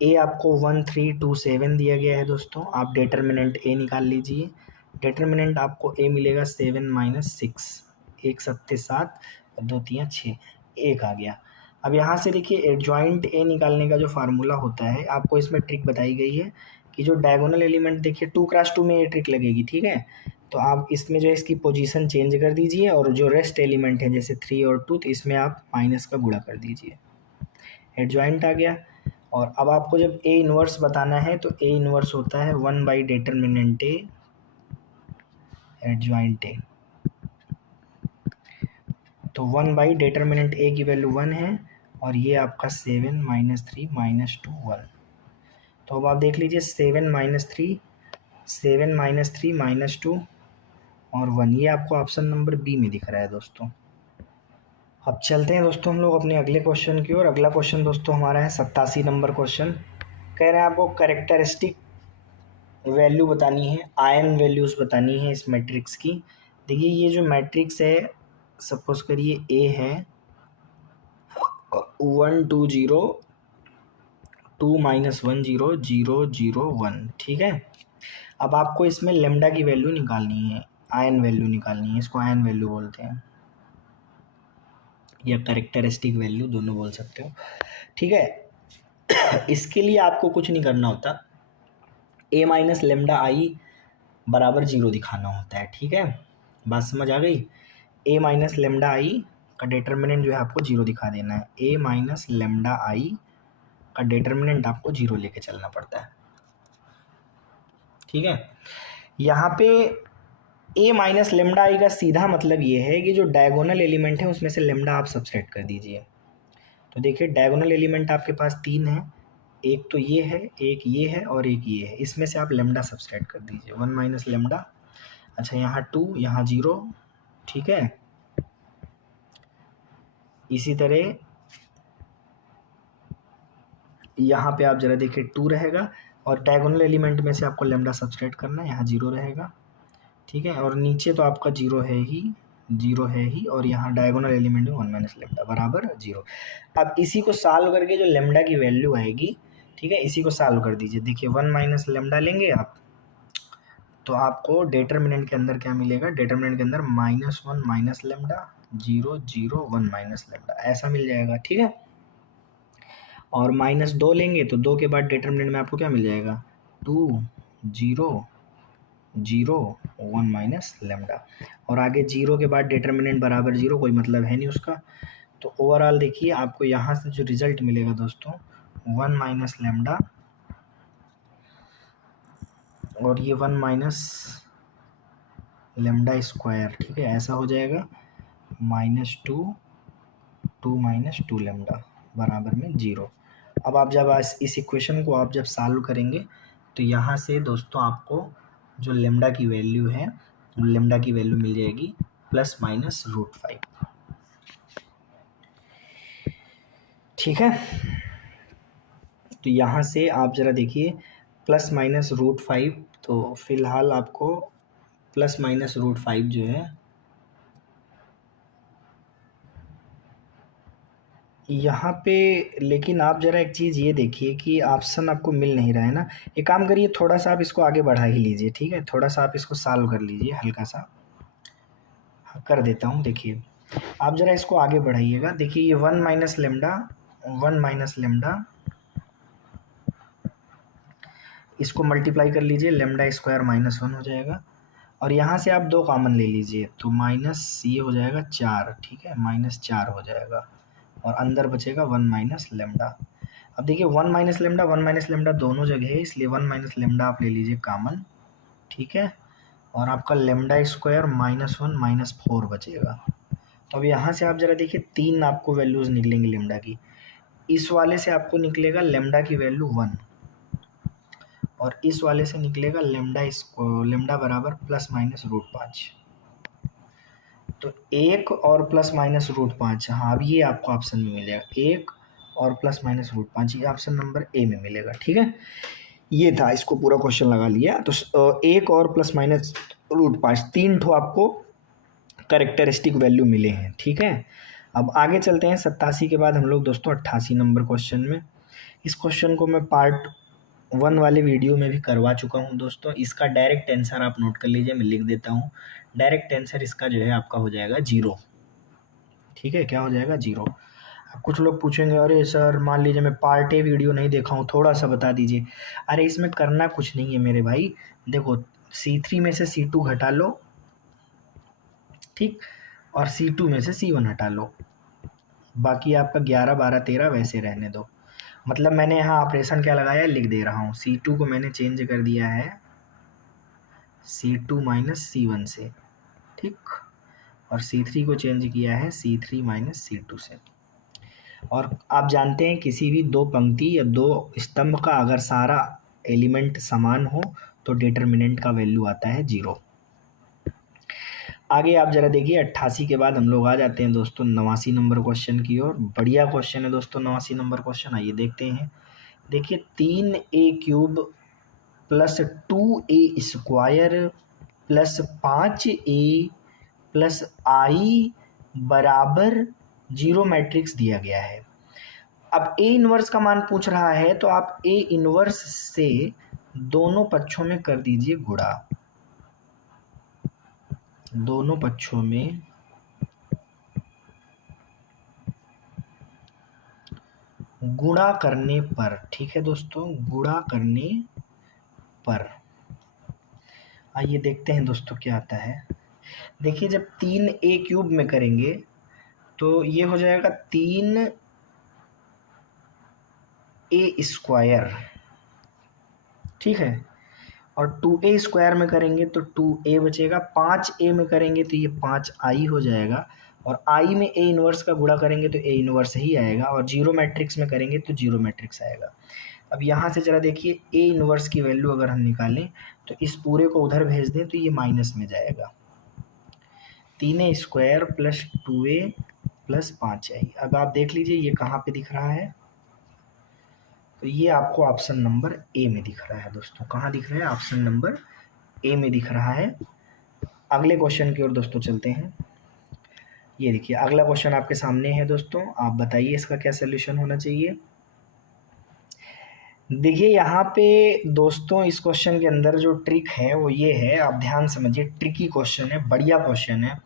ए आपको 1 3 2 7 दिया गया है दोस्तों, आप डिटर्मिनेंट ए निकाल लीजिए। डिटर्मिनेंट आपको ए मिलेगा 7 माइनस 6, 1 7 7 और 2 3 6, 1 आ गया। अब यहाँ से देखिए एडजॉइंट ए निकालने का जो फार्मूला होता है, आपको इसमें ट्रिक बताई गई है कि जो डायगोनल एलिमेंट देखिए 2 क्रॉस 2 में ये ट्रिक लगेगी। ठीक है, तो आप इसमें जो है इसकी पोजीशन चेंज कर दीजिए और जो रेस्ट एलिमेंट है जैसे 3 और 2, तो इसमें आप माइनस का गुणा कर दीजिए, एडजॉइंट आ गया। और अब आपको जब ए इनवर्स बताना है तो ए इनवर्स होता है 1 by determinant A adjoint A. तो 1 बाई डिटर्मिनेंट ए की वैल्यू 1 है और ये आपका 7 माइनस 3 माइनस 2 1। तो अब आप देख लीजिए 7 माइनस 3 7 माइनस 3 माइनस 2 और 1, ये आपको ऑप्शन नंबर बी में दिख रहा है दोस्तों। अब चलते हैं दोस्तों हम लोग अपने अगले क्वेश्चन की ओर। अगला क्वेश्चन दोस्तों हमारा है 87 नंबर क्वेश्चन। कह रहे हैं आपको कैरेक्टरिस्टिक वैल्यू बतानी है, आयन वैल्यूज़ बतानी है इस मैट्रिक्स की। देखिए ये जो मैट्रिक्स है, सपोज करिए ए है 1 2 0 2 माइनस 1 0 0 0 1। ठीक है, अब आपको इसमें लेमडा की वैल्यू निकालनी है, आयन वैल्यू निकालनी है। इसको आयन वैल्यू बोलते हैं या कैरेक्टरिस्टिक वैल्यू, दोनों बोल सकते हो। ठीक है, इसके लिए आपको कुछ नहीं करना होता, ए माइनस लेमडा आई बराबर 0 दिखाना होता है। ठीक है, बात समझ आ गई? ए माइनस लेमडा आई का डिटर्मिनेंट जो है आपको 0 दिखा देना है। ए माइनस लेमडा आई का डिटर्मिनेंट आपको 0 लेके चलना पड़ता है। ठीक है, यहाँ पे ए माइनस लेमडा आई का सीधा मतलब ये है कि जो डायगोनल एलिमेंट है उसमें से लेमडा आप सबट्रैक्ट कर दीजिए। तो देखिए डायगोनल एलिमेंट आपके पास 3 है, एक तो ये है, एक ये है और एक ये है। इसमें से आप लेमडा सबट्रैक्ट कर दीजिए, 1 माइनस लेमडा। अच्छा, यहाँ 2, यहाँ 0। ठीक है, इसी तरह यहाँ पे आप ज़रा देखिए 2 रहेगा और डायगोनल एलिमेंट में से आपको लेमडा सबट्रैक्ट करना है, यहाँ 0 रहेगा। ठीक है, और नीचे तो आपका 0 है ही, 0 है ही, और यहाँ डायगोनल एलिमेंट में 1 माइनस लेमडा बराबर 0। अब इसी को सॉल्व करके जो लेमडा की वैल्यू आएगी, ठीक है, इसी को सॉल्व कर दीजिए। देखिए 1 माइनस लेमडा लेंगे आप तो आपको डिटर्मिनेंट के अंदर क्या मिलेगा? डिटर्मिनेंट के अंदर -1 माइनस लेमडा 0 0 1 माइनस लेमडा ऐसा मिल जाएगा। ठीक है, और -2 लेंगे तो 2 के बाद डिटर्मिनेंट में आपको क्या मिल जाएगा? 2 0 0 1 माइनस लेमडा, और आगे 0 के बाद डिटर्मिनेंट बराबर 0, कोई मतलब है नहीं उसका। तो ओवरऑल देखिए आपको यहाँ से जो रिजल्ट मिलेगा दोस्तों 1 माइनस लेमडा और ये 1 माइनस लेमडा स्क्वायर। ठीक है, ऐसा हो जाएगा -2 2 माइनस 2 लेमडा बराबर में 0। अब आप जब इस इक्वेशन को आप जब सॉल्व करेंगे तो यहाँ से दोस्तों आपको जो लेमडा की वैल्यू है, लेमडा की वैल्यू मिल जाएगी प्लस माइनस √5। ठीक है, तो यहाँ से आप ज़रा देखिए प्लस माइनस √5, तो फिलहाल आपको प्लस माइनस √5 जो है यहाँ पे, लेकिन आप ज़रा एक चीज़ ये देखिए कि ऑप्शन आपको मिल नहीं रहा है ना। एक काम करिए, थोड़ा सा आप इसको आगे बढ़ा ही लीजिए, ठीक है, थोड़ा सा आप इसको सॉल्व कर लीजिए, हल्का सा कर देता हूँ। देखिए आप ज़रा इसको आगे बढ़ाइएगा। देखिए ये 1 माइनस लेमडा, इसको मल्टीप्लाई कर लीजिए, लेमडा स्क्वायर -1 हो जाएगा। और यहाँ से आप 2 कॉमन ले लीजिए, तो माइनस ये हो जाएगा 4, ठीक है, -4 हो जाएगा और अंदर बचेगा 1 माइनस लेमडा। अब देखिए 1 माइनस लेमडा दोनों जगह है, इसलिए 1 माइनस लेमडा आप ले लीजिए कॉमन, ठीक है, और आपका लेमडा स्क्वायर -1 -4 बचेगा। तो अब यहाँ से आप ज़रा देखिए 3 आपको वैल्यूज़ निकलेंगी लेमडा की। इस वाले से आपको निकलेगा लेमडा की वैल्यू 1 और इस वाले से निकलेगा लेमडा बराबर प्लस माइनस √5। तो 1 और प्लस माइनस √5, हाँ अब ये आपको ऑप्शन में मिलेगा, 1 और प्लस माइनस √5, ये ऑप्शन नंबर ए में मिलेगा। ठीक है, ये था, इसको पूरा क्वेश्चन लगा लिया। तो 1 और प्लस माइनस √5, 3 ठो आपको करेक्टरिस्टिक वैल्यू मिले हैं। ठीक है, अब आगे चलते हैं 87 के बाद हम लोग दोस्तों 88 नंबर क्वेश्चन में। इस क्वेश्चन को मैं पार्ट 1 वाले वीडियो में भी करवा चुका हूं दोस्तों। इसका डायरेक्ट आंसर आप नोट कर लीजिए, मैं लिख देता हूं। डायरेक्ट आंसर इसका जो है आपका हो जाएगा 0। ठीक है, क्या हो जाएगा 0। अब कुछ लोग पूछेंगे अरे सर मान लीजिए मैं पार्ट ए वीडियो नहीं देखा हूँ, थोड़ा सा बता दीजिए। अरे इसमें करना कुछ नहीं है मेरे भाई, देखो C3 में से C2 घटा लो, ठीक, और C2 में से C1 हटा लो, बाकी आपका 11 12 13 वैसे रहने दो। मतलब मैंने यहाँ ऑपरेशन क्या लगाया है लिख दे रहा हूँ। C2 को मैंने चेंज कर दिया है C2 माइनस C1 से, ठीक, और C3 को चेंज किया है C3 माइनस C2 से। और आप जानते हैं किसी भी 2 पंक्ति या 2 स्तंभ का अगर सारा एलिमेंट समान हो तो डिटर्मिनेंट का वैल्यू आता है 0। आगे आप जरा देखिए 88 के बाद हम लोग आ जाते हैं दोस्तों 89 नंबर क्वेश्चन की ओर। बढ़िया क्वेश्चन है दोस्तों 89 नंबर क्वेश्चन, आइए देखते हैं। देखिए 3a³ plus 2a square plus 5a plus i बराबर 0 मैट्रिक्स दिया गया है। अब a इनवर्स का मान पूछ रहा है, तो आप a इनवर्स से दोनों पक्षों में कर दीजिए गुणा। दोनों पक्षों में गुणा करने पर, ठीक है दोस्तों, गुणा करने पर आइए देखते हैं दोस्तों क्या आता है। देखिए जब 3a³ में करेंगे तो ये हो जाएगा 3a स्क्वायर, ठीक है, और 2a स्क्वायर में करेंगे तो 2a बचेगा। 5a में करेंगे तो ये 5i हो जाएगा, और i में a इनवर्स का गुणा करेंगे तो a इनवर्स ही आएगा, और 0 मैट्रिक्स में करेंगे तो 0 मैट्रिक्स आएगा। अब यहाँ से जरा देखिए a इनवर्स की वैल्यू अगर हम निकालें तो इस पूरे को उधर भेज दें तो ये माइनस में जाएगा। 3a square plus 2a plus 5i। अब आप देख लीजिए ये कहाँ पे दिख रहा है, तो ये आपको ऑप्शन नंबर ए में दिख रहा है दोस्तों। कहाँ दिख रहा है? ऑप्शन नंबर ए में दिख रहा है। अगले क्वेश्चन की ओर दोस्तों चलते हैं। ये देखिए अगला क्वेश्चन आपके सामने है दोस्तों, आप बताइए इसका क्या सोल्यूशन होना चाहिए। देखिए यहाँ पे दोस्तों इस क्वेश्चन के अंदर जो ट्रिक है वो ये है, आप ध्यान समझिए, ट्रिकी क्वेश्चन है, बढ़िया क्वेश्चन है।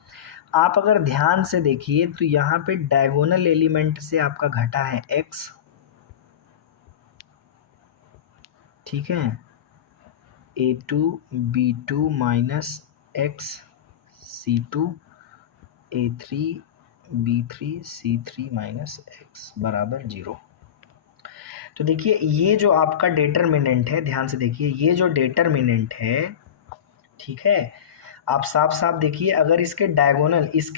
आप अगर ध्यान से देखिए तो यहाँ पे डायगोनल एलिमेंट से आपका घटा है x, ठीक है, a2 b2 minus x c2 a3 b3 c3 minus x बराबर 0। तो देखिए ये जो आपका डेटरमिनेंट है, ध्यान से देखिए, ये जो डेटरमिनेंट है, ठीक है, आप साफ साफ देखिए, अगर इसके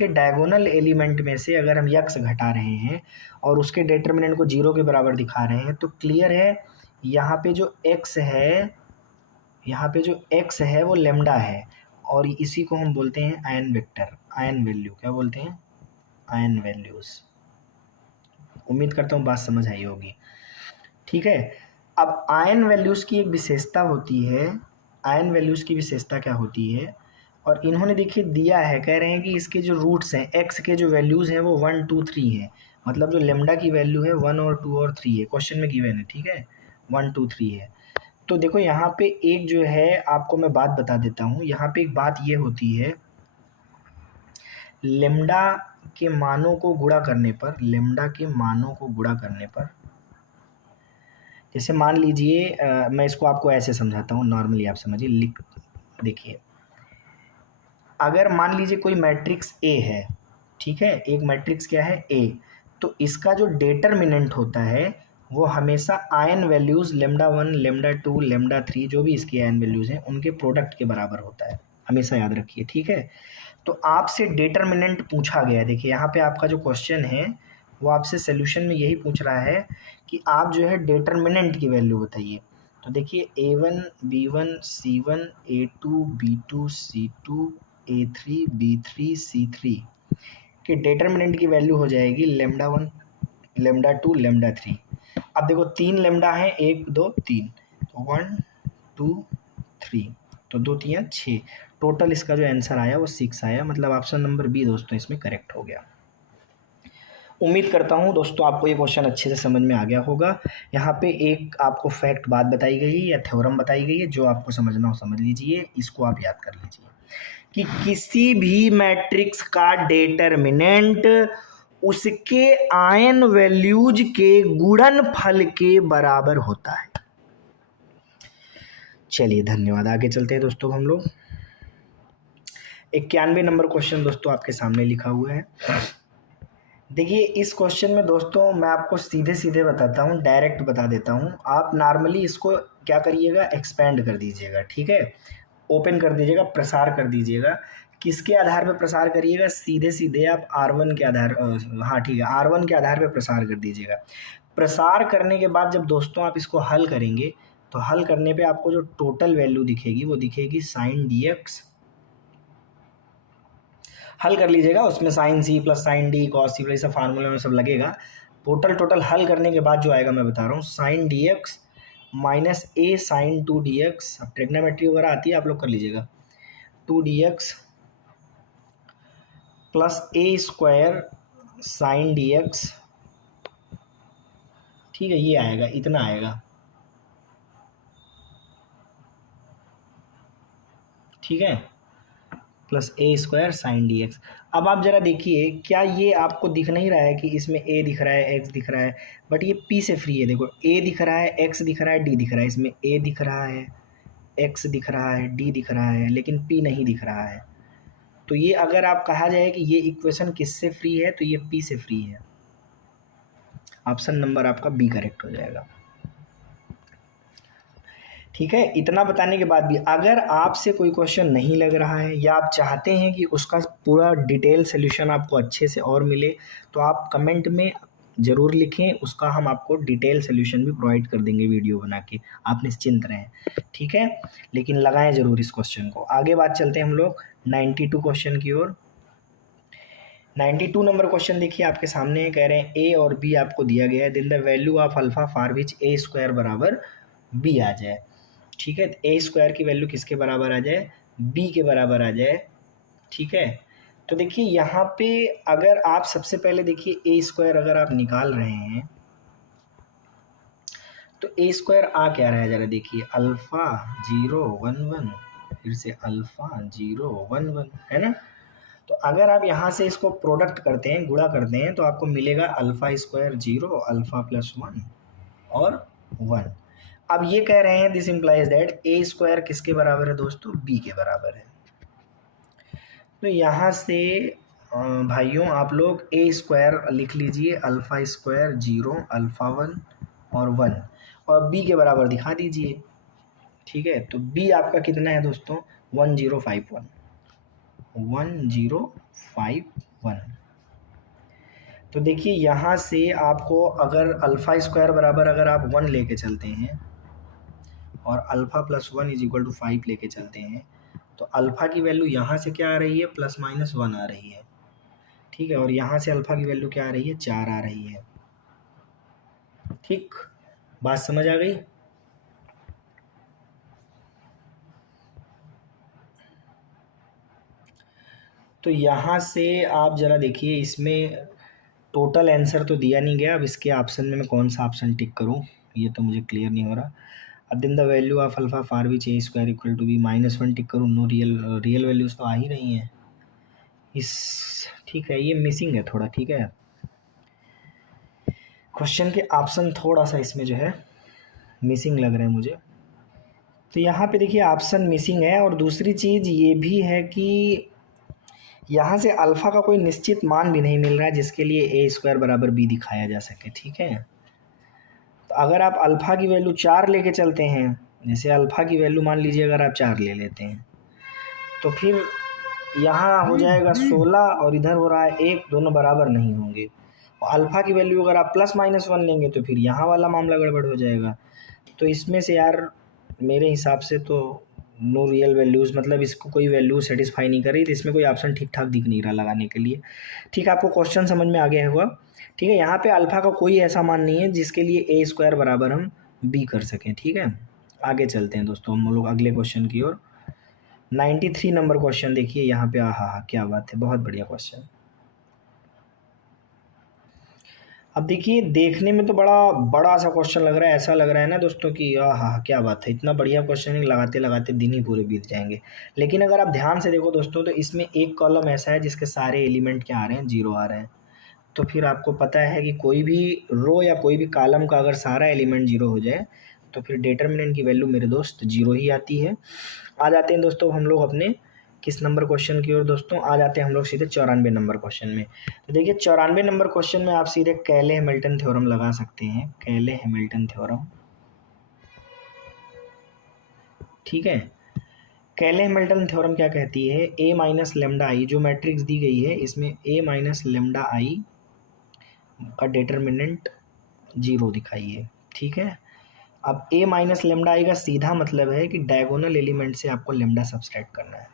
डायगोनल एलिमेंट में से अगर हम x घटा रहे हैं और उसके डेटरमिनेंट को 0 के बराबर दिखा रहे हैं तो क्लियर है यहाँ पे जो x है, यहाँ पे जो x है वो लेमडा है, और इसी को हम बोलते हैं आयन वेक्टर, आयन वैल्यू। क्या बोलते हैं? Ion values. उम्मीद करता हूँ बात समझ आई होगी। ठीक है, अब आयन वैल्यूज की एक विशेषता होती है, आयन वैल्यूज की विशेषता क्या होती है, और इन्होंने देखिए दिया है, कह रहे हैं कि इसके जो रूट्स हैं एक्स के जो वैल्यूज हैं वो 1 2 3 हैं, मतलब जो लेमडा की वैल्यू है 1 और 2 और 3 है, क्वेश्चन में गिवन है। ठीक है, 1 2 3 है। तो देखो यहाँ पे एक जो है आपको मैं बात बता देता हूँ, यहाँ पे एक बात ये होती है, लेमडा के मानों को गुणा करने पर, लेमडा के मानों को गुणा करने पर, जैसे मान लीजिए मैं इसको आपको ऐसे समझाता हूँ, नॉर्मली आप समझिए, लिख देखिए, अगर मान लीजिए कोई मैट्रिक्स ए है, ठीक है, एक मैट्रिक्स क्या है? ए, तो इसका जो डेटरमिनेंट होता है वो हमेशा ion values lambda 1 lambda 2 lambda 3 जो भी इसकी आयन वैल्यूज़ हैं उनके प्रोडक्ट के बराबर होता है, हमेशा याद रखिए। ठीक है, तो आपसे डेटरमिनेंट पूछा गया है, देखिए यहाँ पे आपका जो क्वेश्चन है वो आपसे सोल्यूशन में यही पूछ रहा है कि आप जो है डेटरमिनेंट की वैल्यू बताइए। तो देखिए a1 b1 c1 a2 b2 c2 a3 b3 c3 के डेटरमिनेंट की वैल्यू हो जाएगी लेमडा 1 लेमडा 2 लेमडा 3। अब देखो 3 लेमडा है, 1 2 3, तो 1 2 3, तो 2 3 6, टोटल इसका जो आंसर आया वो 6 आया, मतलब ऑप्शन नंबर बी दोस्तों इसमें करेक्ट हो गया। उम्मीद करता हूँ दोस्तों आपको ये क्वेश्चन अच्छे से समझ में आ गया होगा। यहाँ पे एक आपको फैक्ट बात बताई गई है या थ्योरम बताई गई है, जो आपको समझना हो समझ लीजिए, इसको आप याद कर लीजिए कि किसी भी मैट्रिक्स का डेटरमिनेंट उसके आयन वैल्यूज के गुणनफल के बराबर होता है। चलिए धन्यवाद, आगे चलते हैं दोस्तों हम लोग। 91 नंबर क्वेश्चन दोस्तों आपके सामने लिखा हुआ है। देखिए इस क्वेश्चन में दोस्तों मैं आपको सीधे सीधे बताता हूँ, डायरेक्ट बता देता हूँ, आप नॉर्मली इसको क्या करिएगा, एक्सपेंड कर दीजिएगा। ठीक है, ओपन कर दीजिएगा, प्रसार कर दीजिएगा। किसके आधार पर प्रसार करिएगा? सीधे सीधे आप R1 के आधार, हाँ ठीक है, R1 के आधार पर प्रसार कर दीजिएगा। प्रसार करने के बाद जब दोस्तों आप इसको हल करेंगे तो हल करने पे आपको जो टोटल वैल्यू दिखेगी वो दिखेगी साइन dx। हल कर लीजिएगा, उसमें sine C plus sine D cos C plus formula में सब लगेगा। टोटल हल करने के बाद जो आएगा मैं बता रहा हूँ, साइन dx माइनस ए साइन 2 dx, अब ट्रिग्नोमेट्री वगैरह आती है आप लोग कर लीजिएगा, 2 dx प्लस ए स्क्वायर साइन dx। ठीक है, ये आएगा, इतना आएगा। ठीक है, प्लस ए स्क्वायर साइन dx। अब आप ज़रा देखिए, क्या ये आपको दिख नहीं रहा है कि इसमें a दिख रहा है, x दिख रहा है, बट ये p से फ्री है। देखो a दिख रहा है, x दिख रहा है, d दिख रहा है, इसमें a दिख रहा है, x दिख रहा है, d दिख रहा है, लेकिन p नहीं दिख रहा है। तो ये अगर आप कहा जाए कि ये इक्वेशन किससे फ्री है, तो ये p से फ्री है। ऑप्शन नंबर आपका बी करेक्ट हो जाएगा। ठीक है, इतना बताने के बाद भी अगर आपसे कोई क्वेश्चन नहीं लग रहा है या आप चाहते हैं कि उसका पूरा डिटेल सोल्यूशन आपको अच्छे से और मिले, तो आप कमेंट में ज़रूर लिखें, उसका हम आपको डिटेल सोल्यूशन भी प्रोवाइड कर देंगे वीडियो बना के, आप निश्चिंत रहें। ठीक है, लेकिन लगाएं ज़रूर इस क्वेश्चन को। आगे बात चलते हैं हम लोग 92 क्वेश्चन की ओर। 92 नंबर क्वेश्चन देखिए आपके सामने, कह रहे हैं ए और बी आपको दिया गया है, then the value of alpha for which A square बराबर बी आ जाए। ठीक है, ए स्क्वायर की वैल्यू किसके बराबर आ जाए? बी के बराबर आ जाए। ठीक है, तो देखिए यहाँ पे अगर आप सबसे पहले देखिए ए स्क्वायर अगर आप निकाल रहे हैं तो ए स्क्वायर आ क्या रहा है, ज़रा देखिए, अल्फ़ा 0 1 1, फिर से अल्फ़ा 0 1 1, है ना। तो अगर आप यहाँ से इसको प्रोडक्ट करते हैं, गुणा करते हैं, तो आपको मिलेगा अल्फ़ा स्क्वायर 0 अल्फ़ा प्लस 1 और 1। अब ये कह रहे हैं this implies that A square किसके बराबर है दोस्तों? बी के बराबर है। तो यहाँ से भाइयों आप लोग ए स्क्वायर लिख लीजिए, अल्फ़ा स्क्वायर 0 अल्फ़ा 1 और 1, और बी के बराबर दिखा दीजिए। ठीक है, तो बी आपका कितना है दोस्तों? 1051, 1051। तो देखिए यहाँ से आपको अगर अल्फ़ा स्क्वायर बराबर अगर आप 1 लेके चलते हैं और alpha plus 1 is equal to 5 लेके चलते हैं, तो अल्फ़ा की वैल्यू यहाँ से क्या आ रही है, ±1 आ रही है, ठीक है, और यहाँ से अल्फ़ा की वैल्यू क्या आ रही है, 4 आ रही है। ठीक, बात समझ आ गई। तो यहाँ से आप ज़रा देखिए, इसमें टोटल आंसर तो दिया नहीं गया, अब इसके ऑप्शन में मैं कौन सा ऑप्शन टिक करूँ ये तो मुझे क्लियर नहीं हो रहा। अब then the value of alpha for which A square equal to B -1 tick करूँ, नो रियल वैल्यूज़ तो आ ही नहीं है इस, ठीक है, ये मिसिंग है थोड़ा, ठीक है, क्वेश्चन के ऑप्शन थोड़ा सा इसमें जो है मिसिंग लग रहे हैं मुझे। तो यहाँ पे देखिए ऑप्शन मिसिंग है, और दूसरी चीज़ ये भी है कि यहाँ से अल्फ़ा का कोई निश्चित मान भी नहीं मिल रहा है जिसके लिए ए स्क्वायर बराबर बी दिखाया जा सके, ठीक है। तो अगर आप अल्फ़ा की वैल्यू 4 लेके चलते हैं, जैसे अल्फ़ा की वैल्यू मान लीजिए अगर आप 4 ले लेते हैं, तो फिर यहाँ हो जाएगा 16 और इधर हो रहा है 1, दोनों बराबर नहीं होंगे। और अल्फ़ा की वैल्यू अगर आप +-1 लेंगे तो फिर यहाँ वाला मामला गड़बड़ हो जाएगा। तो इसमें से यार मेरे हिसाब से तो नो रियल वैल्यूज़, मतलब इसको कोई वैल्यू सेटिस्फाई नहीं कर रही, तो इसमें कोई ऑप्शन ठीक ठाक दिख नहीं रहा लगाने के लिए। ठीक है, आपको क्वेश्चन समझ में आ गया होगा। ठीक है, यहाँ पे अल्फ़ा का कोई ऐसा मान नहीं है जिसके लिए ए स्क्वायर बराबर हम बी कर सकें, ठीक है। आगे चलते हैं दोस्तों हम लोग अगले क्वेश्चन की ओर। 93 नंबर क्वेश्चन देखिए यहाँ पे, आहा क्या बात है, बहुत बढ़िया क्वेश्चन। अब देखिए देखने में तो बड़ा सा क्वेश्चन लग रहा है, ऐसा लग रहा है ना दोस्तों कि आहा क्या बात है, इतना बढ़िया क्वेश्चन है, लगाते लगाते दिन ही पूरे बीत जाएंगे। लेकिन अगर आप ध्यान से देखो दोस्तों, तो इसमें एक कॉलम ऐसा है जिसके सारे एलिमेंट क्या आ रहे हैं, 0 आ रहे हैं। तो फिर आपको पता है कि कोई भी रो या कोई भी कॉलम का अगर सारा एलिमेंट 0 हो जाए तो फिर डिटर्मिनेंट की वैल्यू मेरे दोस्त 0 ही आती है। आ जाते हैं दोस्तों हम लोग अपने किस नंबर क्वेश्चन की ओर दोस्तों, आ जाते हैं हम लोग सीधे 94 नंबर क्वेश्चन में। तो देखिए 94 नंबर क्वेश्चन में आप सीधे कैले हैमिल्टन थ्योरम लगा सकते हैं, कैले हैमिल्टन थ्योरम, ठीक है। कैले हैमिल्टन थ्योरम क्या कहती है, a माइनस लेमडा आई, जो मैट्रिक्स दी गई है इसमें a माइनस लेमडा आई का डिटर्मिनेंट 0 दिखाइए, ठीक है। अब a माइनस लेमडा आई का सीधा मतलब है कि डायगोनल एलिमेंट से आपको लेमडा सब्सट्रैक्ट करना है।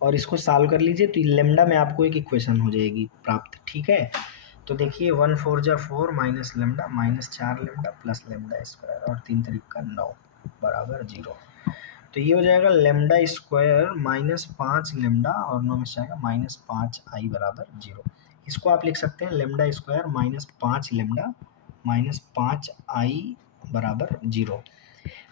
और इसको सॉल्व कर लीजिए तो लेमडा में आपको एक इक्वेशन हो जाएगी प्राप्त, ठीक है। तो देखिए 1 4 जा 4 minus lambda minus 4 lambda plus lambda square और 3 तरीका 9 बराबर 0। तो ये हो जाएगा लेमडा स्क्वायर माइनस 5 लेमडा और 9 में से आएगा -5 आई बराबर 0। इसको आप लिख सकते हैं लेमडा स्क्वायर -5 लेमडा -5 आई बराबर 0।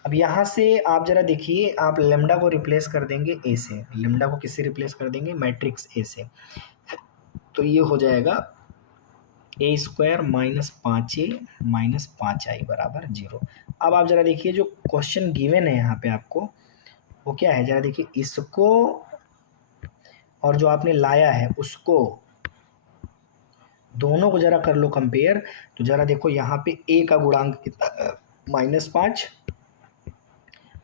अब यहाँ से आप ज़रा देखिए, आप लेमडा को रिप्लेस कर देंगे ए से, लेमडा को किससे रिप्लेस कर देंगे, मैट्रिक्स ए से। तो ये हो जाएगा ए स्क्वायर -5a -5i बराबर 0। अब आप ज़रा देखिए जो क्वेश्चन गिवन है यहाँ पे आपको वो क्या है, ज़रा देखिए इसको और जो आपने लाया है उसको, दोनों को ज़रा कर लो कंपेयर। तो ज़रा देखो यहाँ पे a का गुणांक कितना, -5,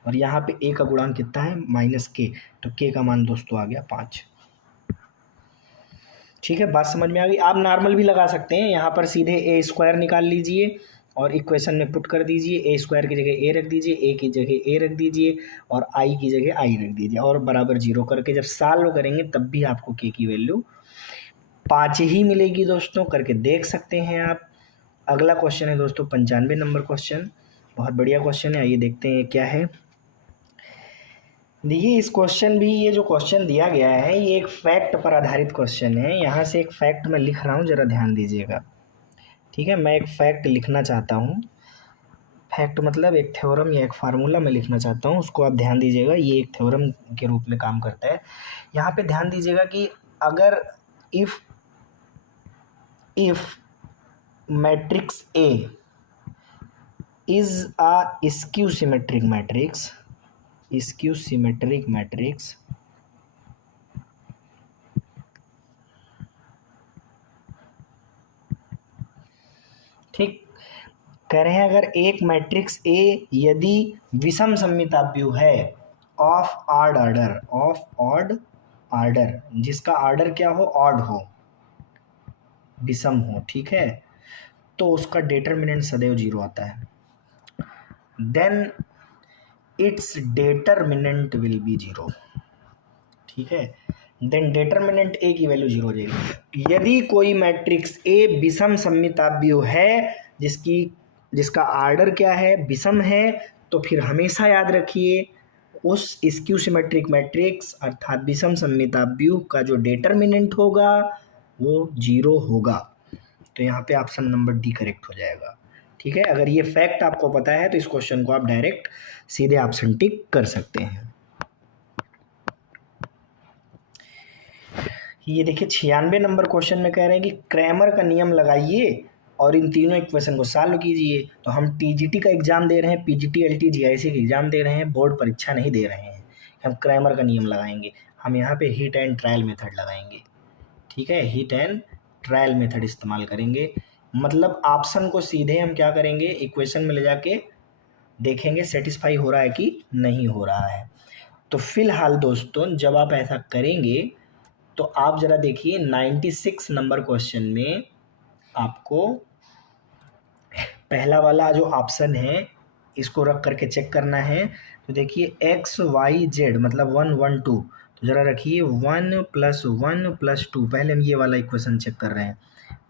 और यहाँ पे a का गुणांक कितना है, -k। तो k का मान दोस्तों आ गया 5। ठीक है, बात समझ में आ गई। आप नॉर्मल भी लगा सकते हैं, यहाँ पर सीधे ए स्क्वायर निकाल लीजिए और इक्वेशन में पुट कर दीजिए, ए स्क्वायर की जगह ए रख दीजिए, ए की जगह ए रख दीजिए और आई की जगह आई रख दीजिए और बराबर 0 करके जब सॉल्व करेंगे तब भी आपको के की वैल्यू 5 ही मिलेगी दोस्तों, करके देख सकते हैं आप। अगला क्वेश्चन है दोस्तों 95 नंबर क्वेश्चन, बहुत बढ़िया क्वेश्चन है, आइए देखते हैं क्या है। देखिए इस क्वेश्चन भी, ये जो क्वेश्चन दिया गया है ये एक फैक्ट पर आधारित क्वेश्चन है। यहाँ से एक फैक्ट मैं लिख रहा हूँ, ज़रा ध्यान दीजिएगा, ठीक है। मैं एक फैक्ट लिखना चाहता हूँ, फैक्ट मतलब एक थ्योरम या एक फार्मूला मैं लिखना चाहता हूँ, उसको आप ध्यान दीजिएगा, ये एक थ्योरम के रूप में काम करता है। यहाँ पे ध्यान दीजिएगा कि अगर if matrix A is a skew symmetric matrix, skew symmetric matrix, ठीक, कह रहे हैं अगर एक मैट्रिक्स ए यदि विषम सममिताप्यू है ऑफ ऑड ऑर्डर, जिसका ऑर्डर क्या हो, ऑड हो, विषम हो, ठीक है, तो उसका डिटर्मिनेंट सदैव 0 आता है। Then its determinant will be 0, ठीक है। देन डेटरमिनेंट ए की वैल्यू 0 हो जाएगी। यदि कोई मैट्रिक्स ए विषम सममिताभ्यु है, जिसका आर्डर क्या है, विषम है, तो फिर हमेशा याद रखिए उस स्क्यू सिमेट्रिक मैट्रिक्स अर्थात विषम सममिताभ्यु का जो डेटरमिनेंट होगा वो 0 होगा। तो यहाँ पे ऑप्शन नंबर डी करेक्ट हो जाएगा, ठीक है। अगर ये फैक्ट आपको पता है तो इस क्वेश्चन को आप डायरेक्ट सीधे ऑप्शन टिक कर सकते हैं। ये देखिए 96 नंबर क्वेश्चन में कह रहे हैं कि क्रैमर का नियम लगाइए और इन तीनों इक्वेशन को सॉल्व कीजिए। तो हम टीजीटी का एग्जाम दे रहे हैं, पीजीटी एलटी जीआईसी का एग्जाम दे रहे हैं, बोर्ड परीक्षा नहीं दे रहे हैं। हम क्रैमर का नियम लगाएंगे, हम यहाँ पे हिट एंड ट्रायल मेथड लगाएंगे, ठीक है। हिट एंड ट्रायल मेथड इस्तेमाल करेंगे, मतलब ऑप्शन को सीधे हम क्या करेंगे, इक्वेशन में ले जाके देखेंगे सेटिस्फाई हो रहा है कि नहीं हो रहा है। तो फिलहाल दोस्तों जब आप ऐसा करेंगे तो आप जरा देखिए 96 नंबर क्वेश्चन में आपको पहला वाला जो ऑप्शन है इसको रख करके चेक करना है। तो देखिए एक्स वाई जेड मतलब 1 1 2, तो ज़रा रखिए 1 + 1 + 2, पहले हम ये वाला इक्वेशन चेक कर रहे हैं,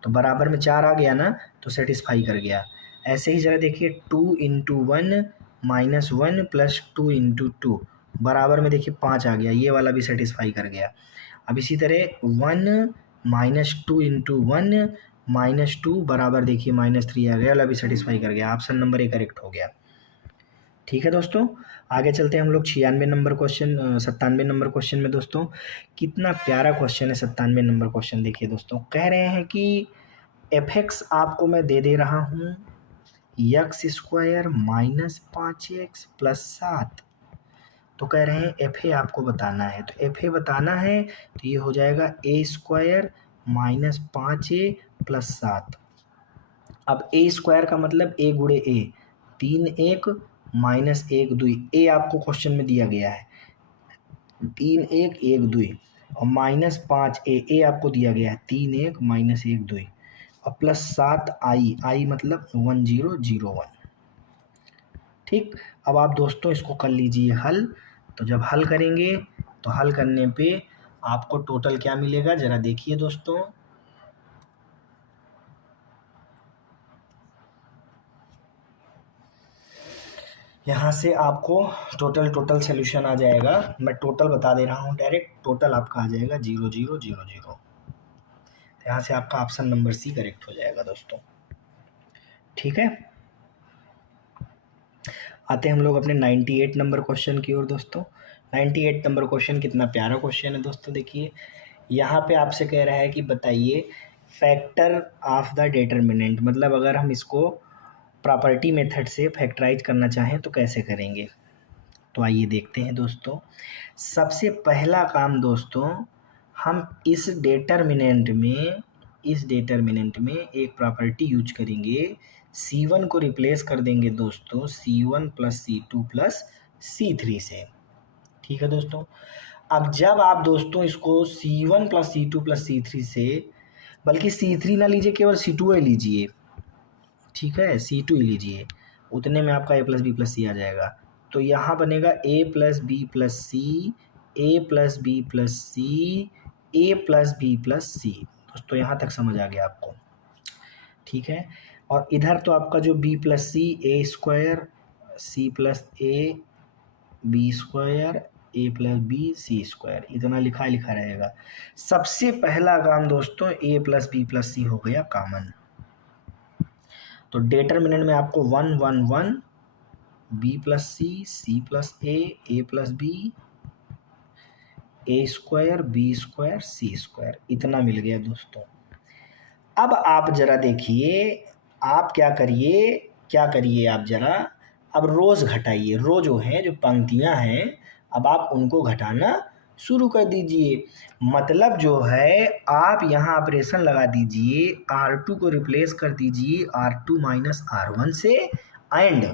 तो बराबर में 4 आ गया ना, तो सेटिस्फाई कर गया। ऐसे ही ज़रा देखिए 2 × 1 - 1 + 2 × 2, बराबर में देखिए 5 आ गया, ये वाला भी सेटिस्फाई कर गया। अब इसी तरह 1 - 2 × 1 - 2 बराबर देखिए -3 आ गया, वाला भी सेटिस्फाई कर गया। ऑप्शन नंबर ए करेक्ट हो गया, ठीक है दोस्तों। आगे चलते हैं हम लोग 96 नंबर क्वेश्चन 97 नंबर क्वेश्चन में। दोस्तों कितना प्यारा क्वेश्चन है 97 नंबर क्वेश्चन। देखिए दोस्तों कह रहे हैं कि f(x) आपको मैं दे रहा हूँ x² - 5x + 7, तो कह रहे हैं fa आपको बताना है। तो fa बताना है तो ये हो जाएगा a² - 5a + 7। अब a² का मतलब a × a, 3 1 - 1 2, a आपको क्वेश्चन में दिया गया है 3 1 1 2, और -5a, a आपको दिया गया है 3 1 - 1 2, और +7 i मतलब 1 0 0 1, ठीक। अब आप दोस्तों इसको कर लीजिए हल। तो जब हल करेंगे तो हल करने पे आपको टोटल क्या मिलेगा, ज़रा देखिए दोस्तों। यहाँ से आपको टोटल सोल्यूशन आ जाएगा। मैं टोटल बता दे रहा हूँ डायरेक्ट, टोटल आपका आ जाएगा 0 0 0 0। तो यहाँ से आपका ऑप्शन नंबर सी करेक्ट हो जाएगा दोस्तों, ठीक है। आते हैं हम लोग अपने 98 नंबर क्वेश्चन की ओर। दोस्तों 98 नंबर क्वेश्चन कितना प्यारा क्वेश्चन है दोस्तों। देखिए यहाँ पे आपसे कह रहा है कि बताइए फैक्टर ऑफ द डेटरमिनेंट, मतलब अगर हम इसको प्रॉपर्टी मेथड से फैक्टराइज करना चाहें तो कैसे करेंगे। तो आइए देखते हैं दोस्तों। सबसे पहला काम दोस्तों, हम इस डेटरमिनेंट में एक प्रॉपर्टी यूज करेंगे, C1 को रिप्लेस कर देंगे दोस्तों C1 + C2 + C3 से, ठीक है दोस्तों। अब जब आप दोस्तों इसको C1 + C2 + C3 से, बल्कि C3 ना लीजिए, केवल C2 ही लीजिए, ठीक है, C2 ही लीजिए, उतने में आपका a + b + c आ जाएगा। तो यहाँ बनेगा a + b + c, a + b + c, a + b + c। दोस्तों यहाँ तक समझ आ गया आपको, ठीक है। और इधर तो आपका जो b + c, a² c + a, b² a + b c², इतना लिखा रहेगा। सबसे पहला काम दोस्तों a + b + c हो गया कॉमन। तो डेटरमिनेंट में आपको 1 1 1, b + c, c + a + b, a² b² c², इतना मिल गया दोस्तों। अब आप जरा देखिए, आप क्या करिए आप जरा, अब रोज घटाइए, रो जो है, जो पंक्तियां हैं, अब आप उनको घटाना शुरू कर दीजिए। मतलब जो है आप यहाँ ऑपरेशन लगा दीजिए, R2 को रिप्लेस कर दीजिए R2 - R1 से, एंड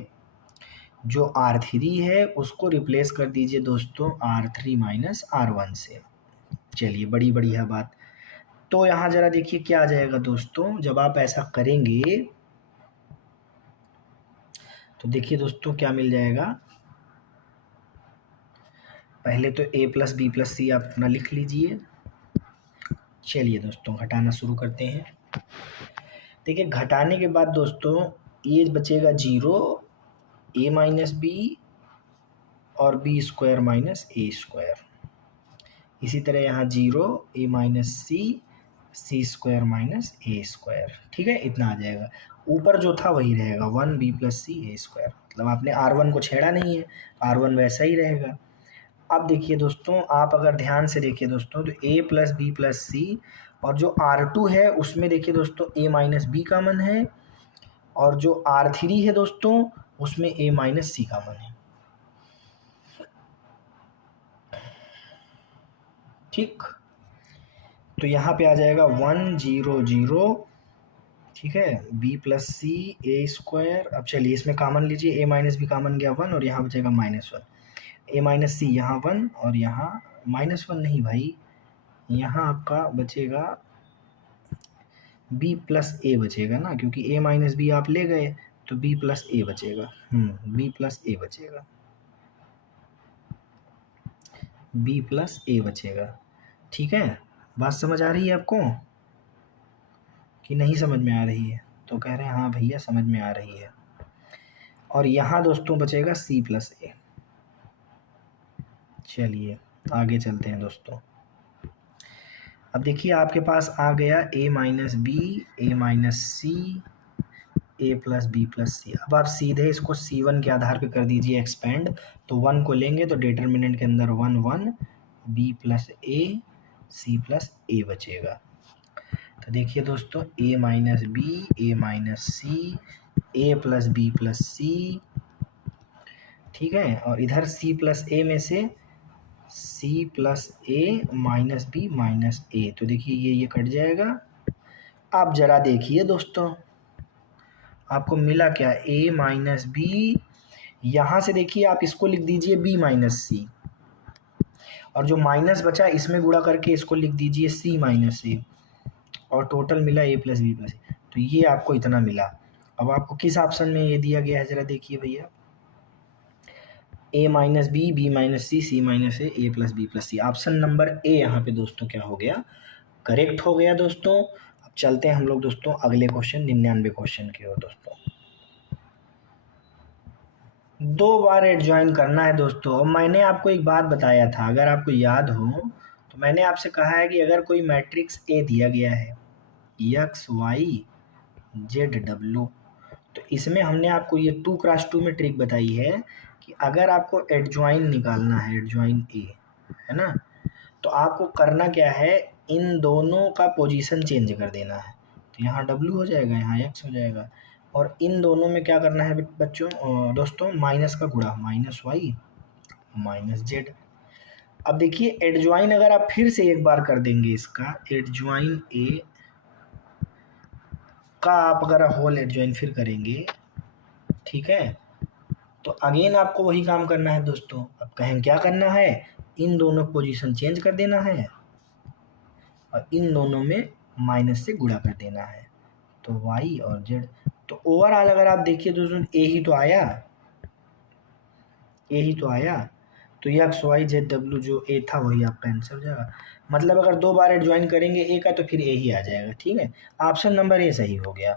जो R3 है उसको रिप्लेस कर दीजिए दोस्तों R3 - R1 से। चलिए बड़ी बढ़िया बात। तो यहाँ जरा देखिए क्या आ जाएगा दोस्तों, जब आप ऐसा करेंगे तो देखिए दोस्तों क्या मिल जाएगा, पहले तो a प्लस बी प्लस सी आप अपना लिख लीजिए। चलिए दोस्तों घटाना शुरू करते हैं। देखिए घटाने के बाद दोस्तों ये बचेगा 0, a माइनस बी और B square minus A square. इसी तरह यहाँ 0, a minus C square minus A square. ठीक है, इतना आ जाएगा। ऊपर जो था वही रहेगा 1 बी प्लस सी ए स्क्वायर, मतलब आपने R1 को छेड़ा नहीं है, R1 वैसा ही रहेगा। अब देखिए दोस्तों, आप अगर ध्यान से देखिए दोस्तों, तो a प्लस बी प्लस सी और जो R2 है उसमें देखिए दोस्तों a माइनस बी कॉमन है, और जो R3 है दोस्तों उसमें a माइनस सी कॉमन है। ठीक, तो यहाँ पे आ जाएगा 1 0 0। ठीक है, b प्लस सी ए स्क्वायर। अब चलिए इसमें कॉमन लीजिए, a माइनस बी कॉमन गया 1 और यहाँ बचेगा -1। a माइनस सी यहाँ 1 और यहाँ -1 नहीं भाई, यहाँ आपका बचेगा b प्लस ए बचेगा ना, क्योंकि a माइनस बी आप ले गए तो b प्लस ए बचेगा। b प्लस ए बचेगा, b प्लस ए बचेगा। ठीक है, बात समझ आ रही है आपको कि नहीं समझ में आ रही है? तो कह रहे हैं हाँ भैया समझ में आ रही है। और यहाँ दोस्तों बचेगा c प्लस ए। चलिए आगे चलते हैं दोस्तों। अब देखिए आपके पास आ गया a minus B, A minus C, A plus B plus C. अब आप सीधे इसको C1 के आधार पे कर दीजिए एक्सपेंड, तो 1 को लेंगे तो डिटर्मिनेंट के अंदर 1 1, b plus A, C plus A बचेगा। तो देखिए दोस्तों a minus B, A minus C, A plus B plus C. ठीक है, और इधर c प्लस ए में से c प्लस ए माइनस बी माइनस ए, तो देखिए ये कट जाएगा। अब जरा देखिए दोस्तों आपको मिला क्या, a माइनस बी, यहाँ से देखिए आप इसको लिख दीजिए b माइनस सी, और जो माइनस बचा इसमें गुणा करके इसको लिख दीजिए c माइनस ए, और टोटल मिला a प्लस बी प्लस ए। तो ये आपको इतना मिला। अब आपको किस ऑप्शन में ये दिया गया है जरा देखिए भैया, a minus B minus C minus A plus B plus C. Option number A यहाँ पे दोस्तों क्या हो गया, करेक्ट हो गया दोस्तों। अब चलते हैं हम लोग दोस्तों अगले क्वेश्चन 99 क्वेश्चन की ओर दोस्तों। 2 बार एडजॉइन करना है दोस्तों। और मैंने आपको एक बात बताया था, अगर आपको याद हो तो मैंने आपसे कहा है कि अगर कोई मैट्रिक्स ए दिया गया है x y z w, तो इसमें हमने आपको ये 2x2 में ट्रिक बताई है कि अगर आपको एडजॉइन निकालना है, एडजॉइन ए है ना, तो आपको करना क्या है, इन दोनों का पोजीशन चेंज कर देना है। तो यहाँ w हो जाएगा, यहाँ x हो जाएगा, और इन दोनों में क्या करना है बच्चों दोस्तों, माइनस का गुणा, माइनस वाई माइनस जेड। अब देखिए एडजॉइन अगर आप फिर से एक बार कर देंगे इसका, एडजॉइन ए का आप अगर होल एडजॉइन फिर करेंगे, ठीक है, तो अगेन आपको वही काम करना है दोस्तों। अब कहें क्या करना है, इन दोनों पोजीशन चेंज कर देना है और इन दोनों में माइनस से गुणा कर देना है, तो y और z। तो ओवरऑल अगर आप देखिए दोस्तों a ही तो आया, a ही तो आया, तो x y z w जो a था वही आपका आंसर हो जाएगा। मतलब अगर 2 बार एडजॉइन करेंगे a का तो फिर a ही आ जाएगा। ठीक है, ऑप्शन नंबर ए सही हो गया।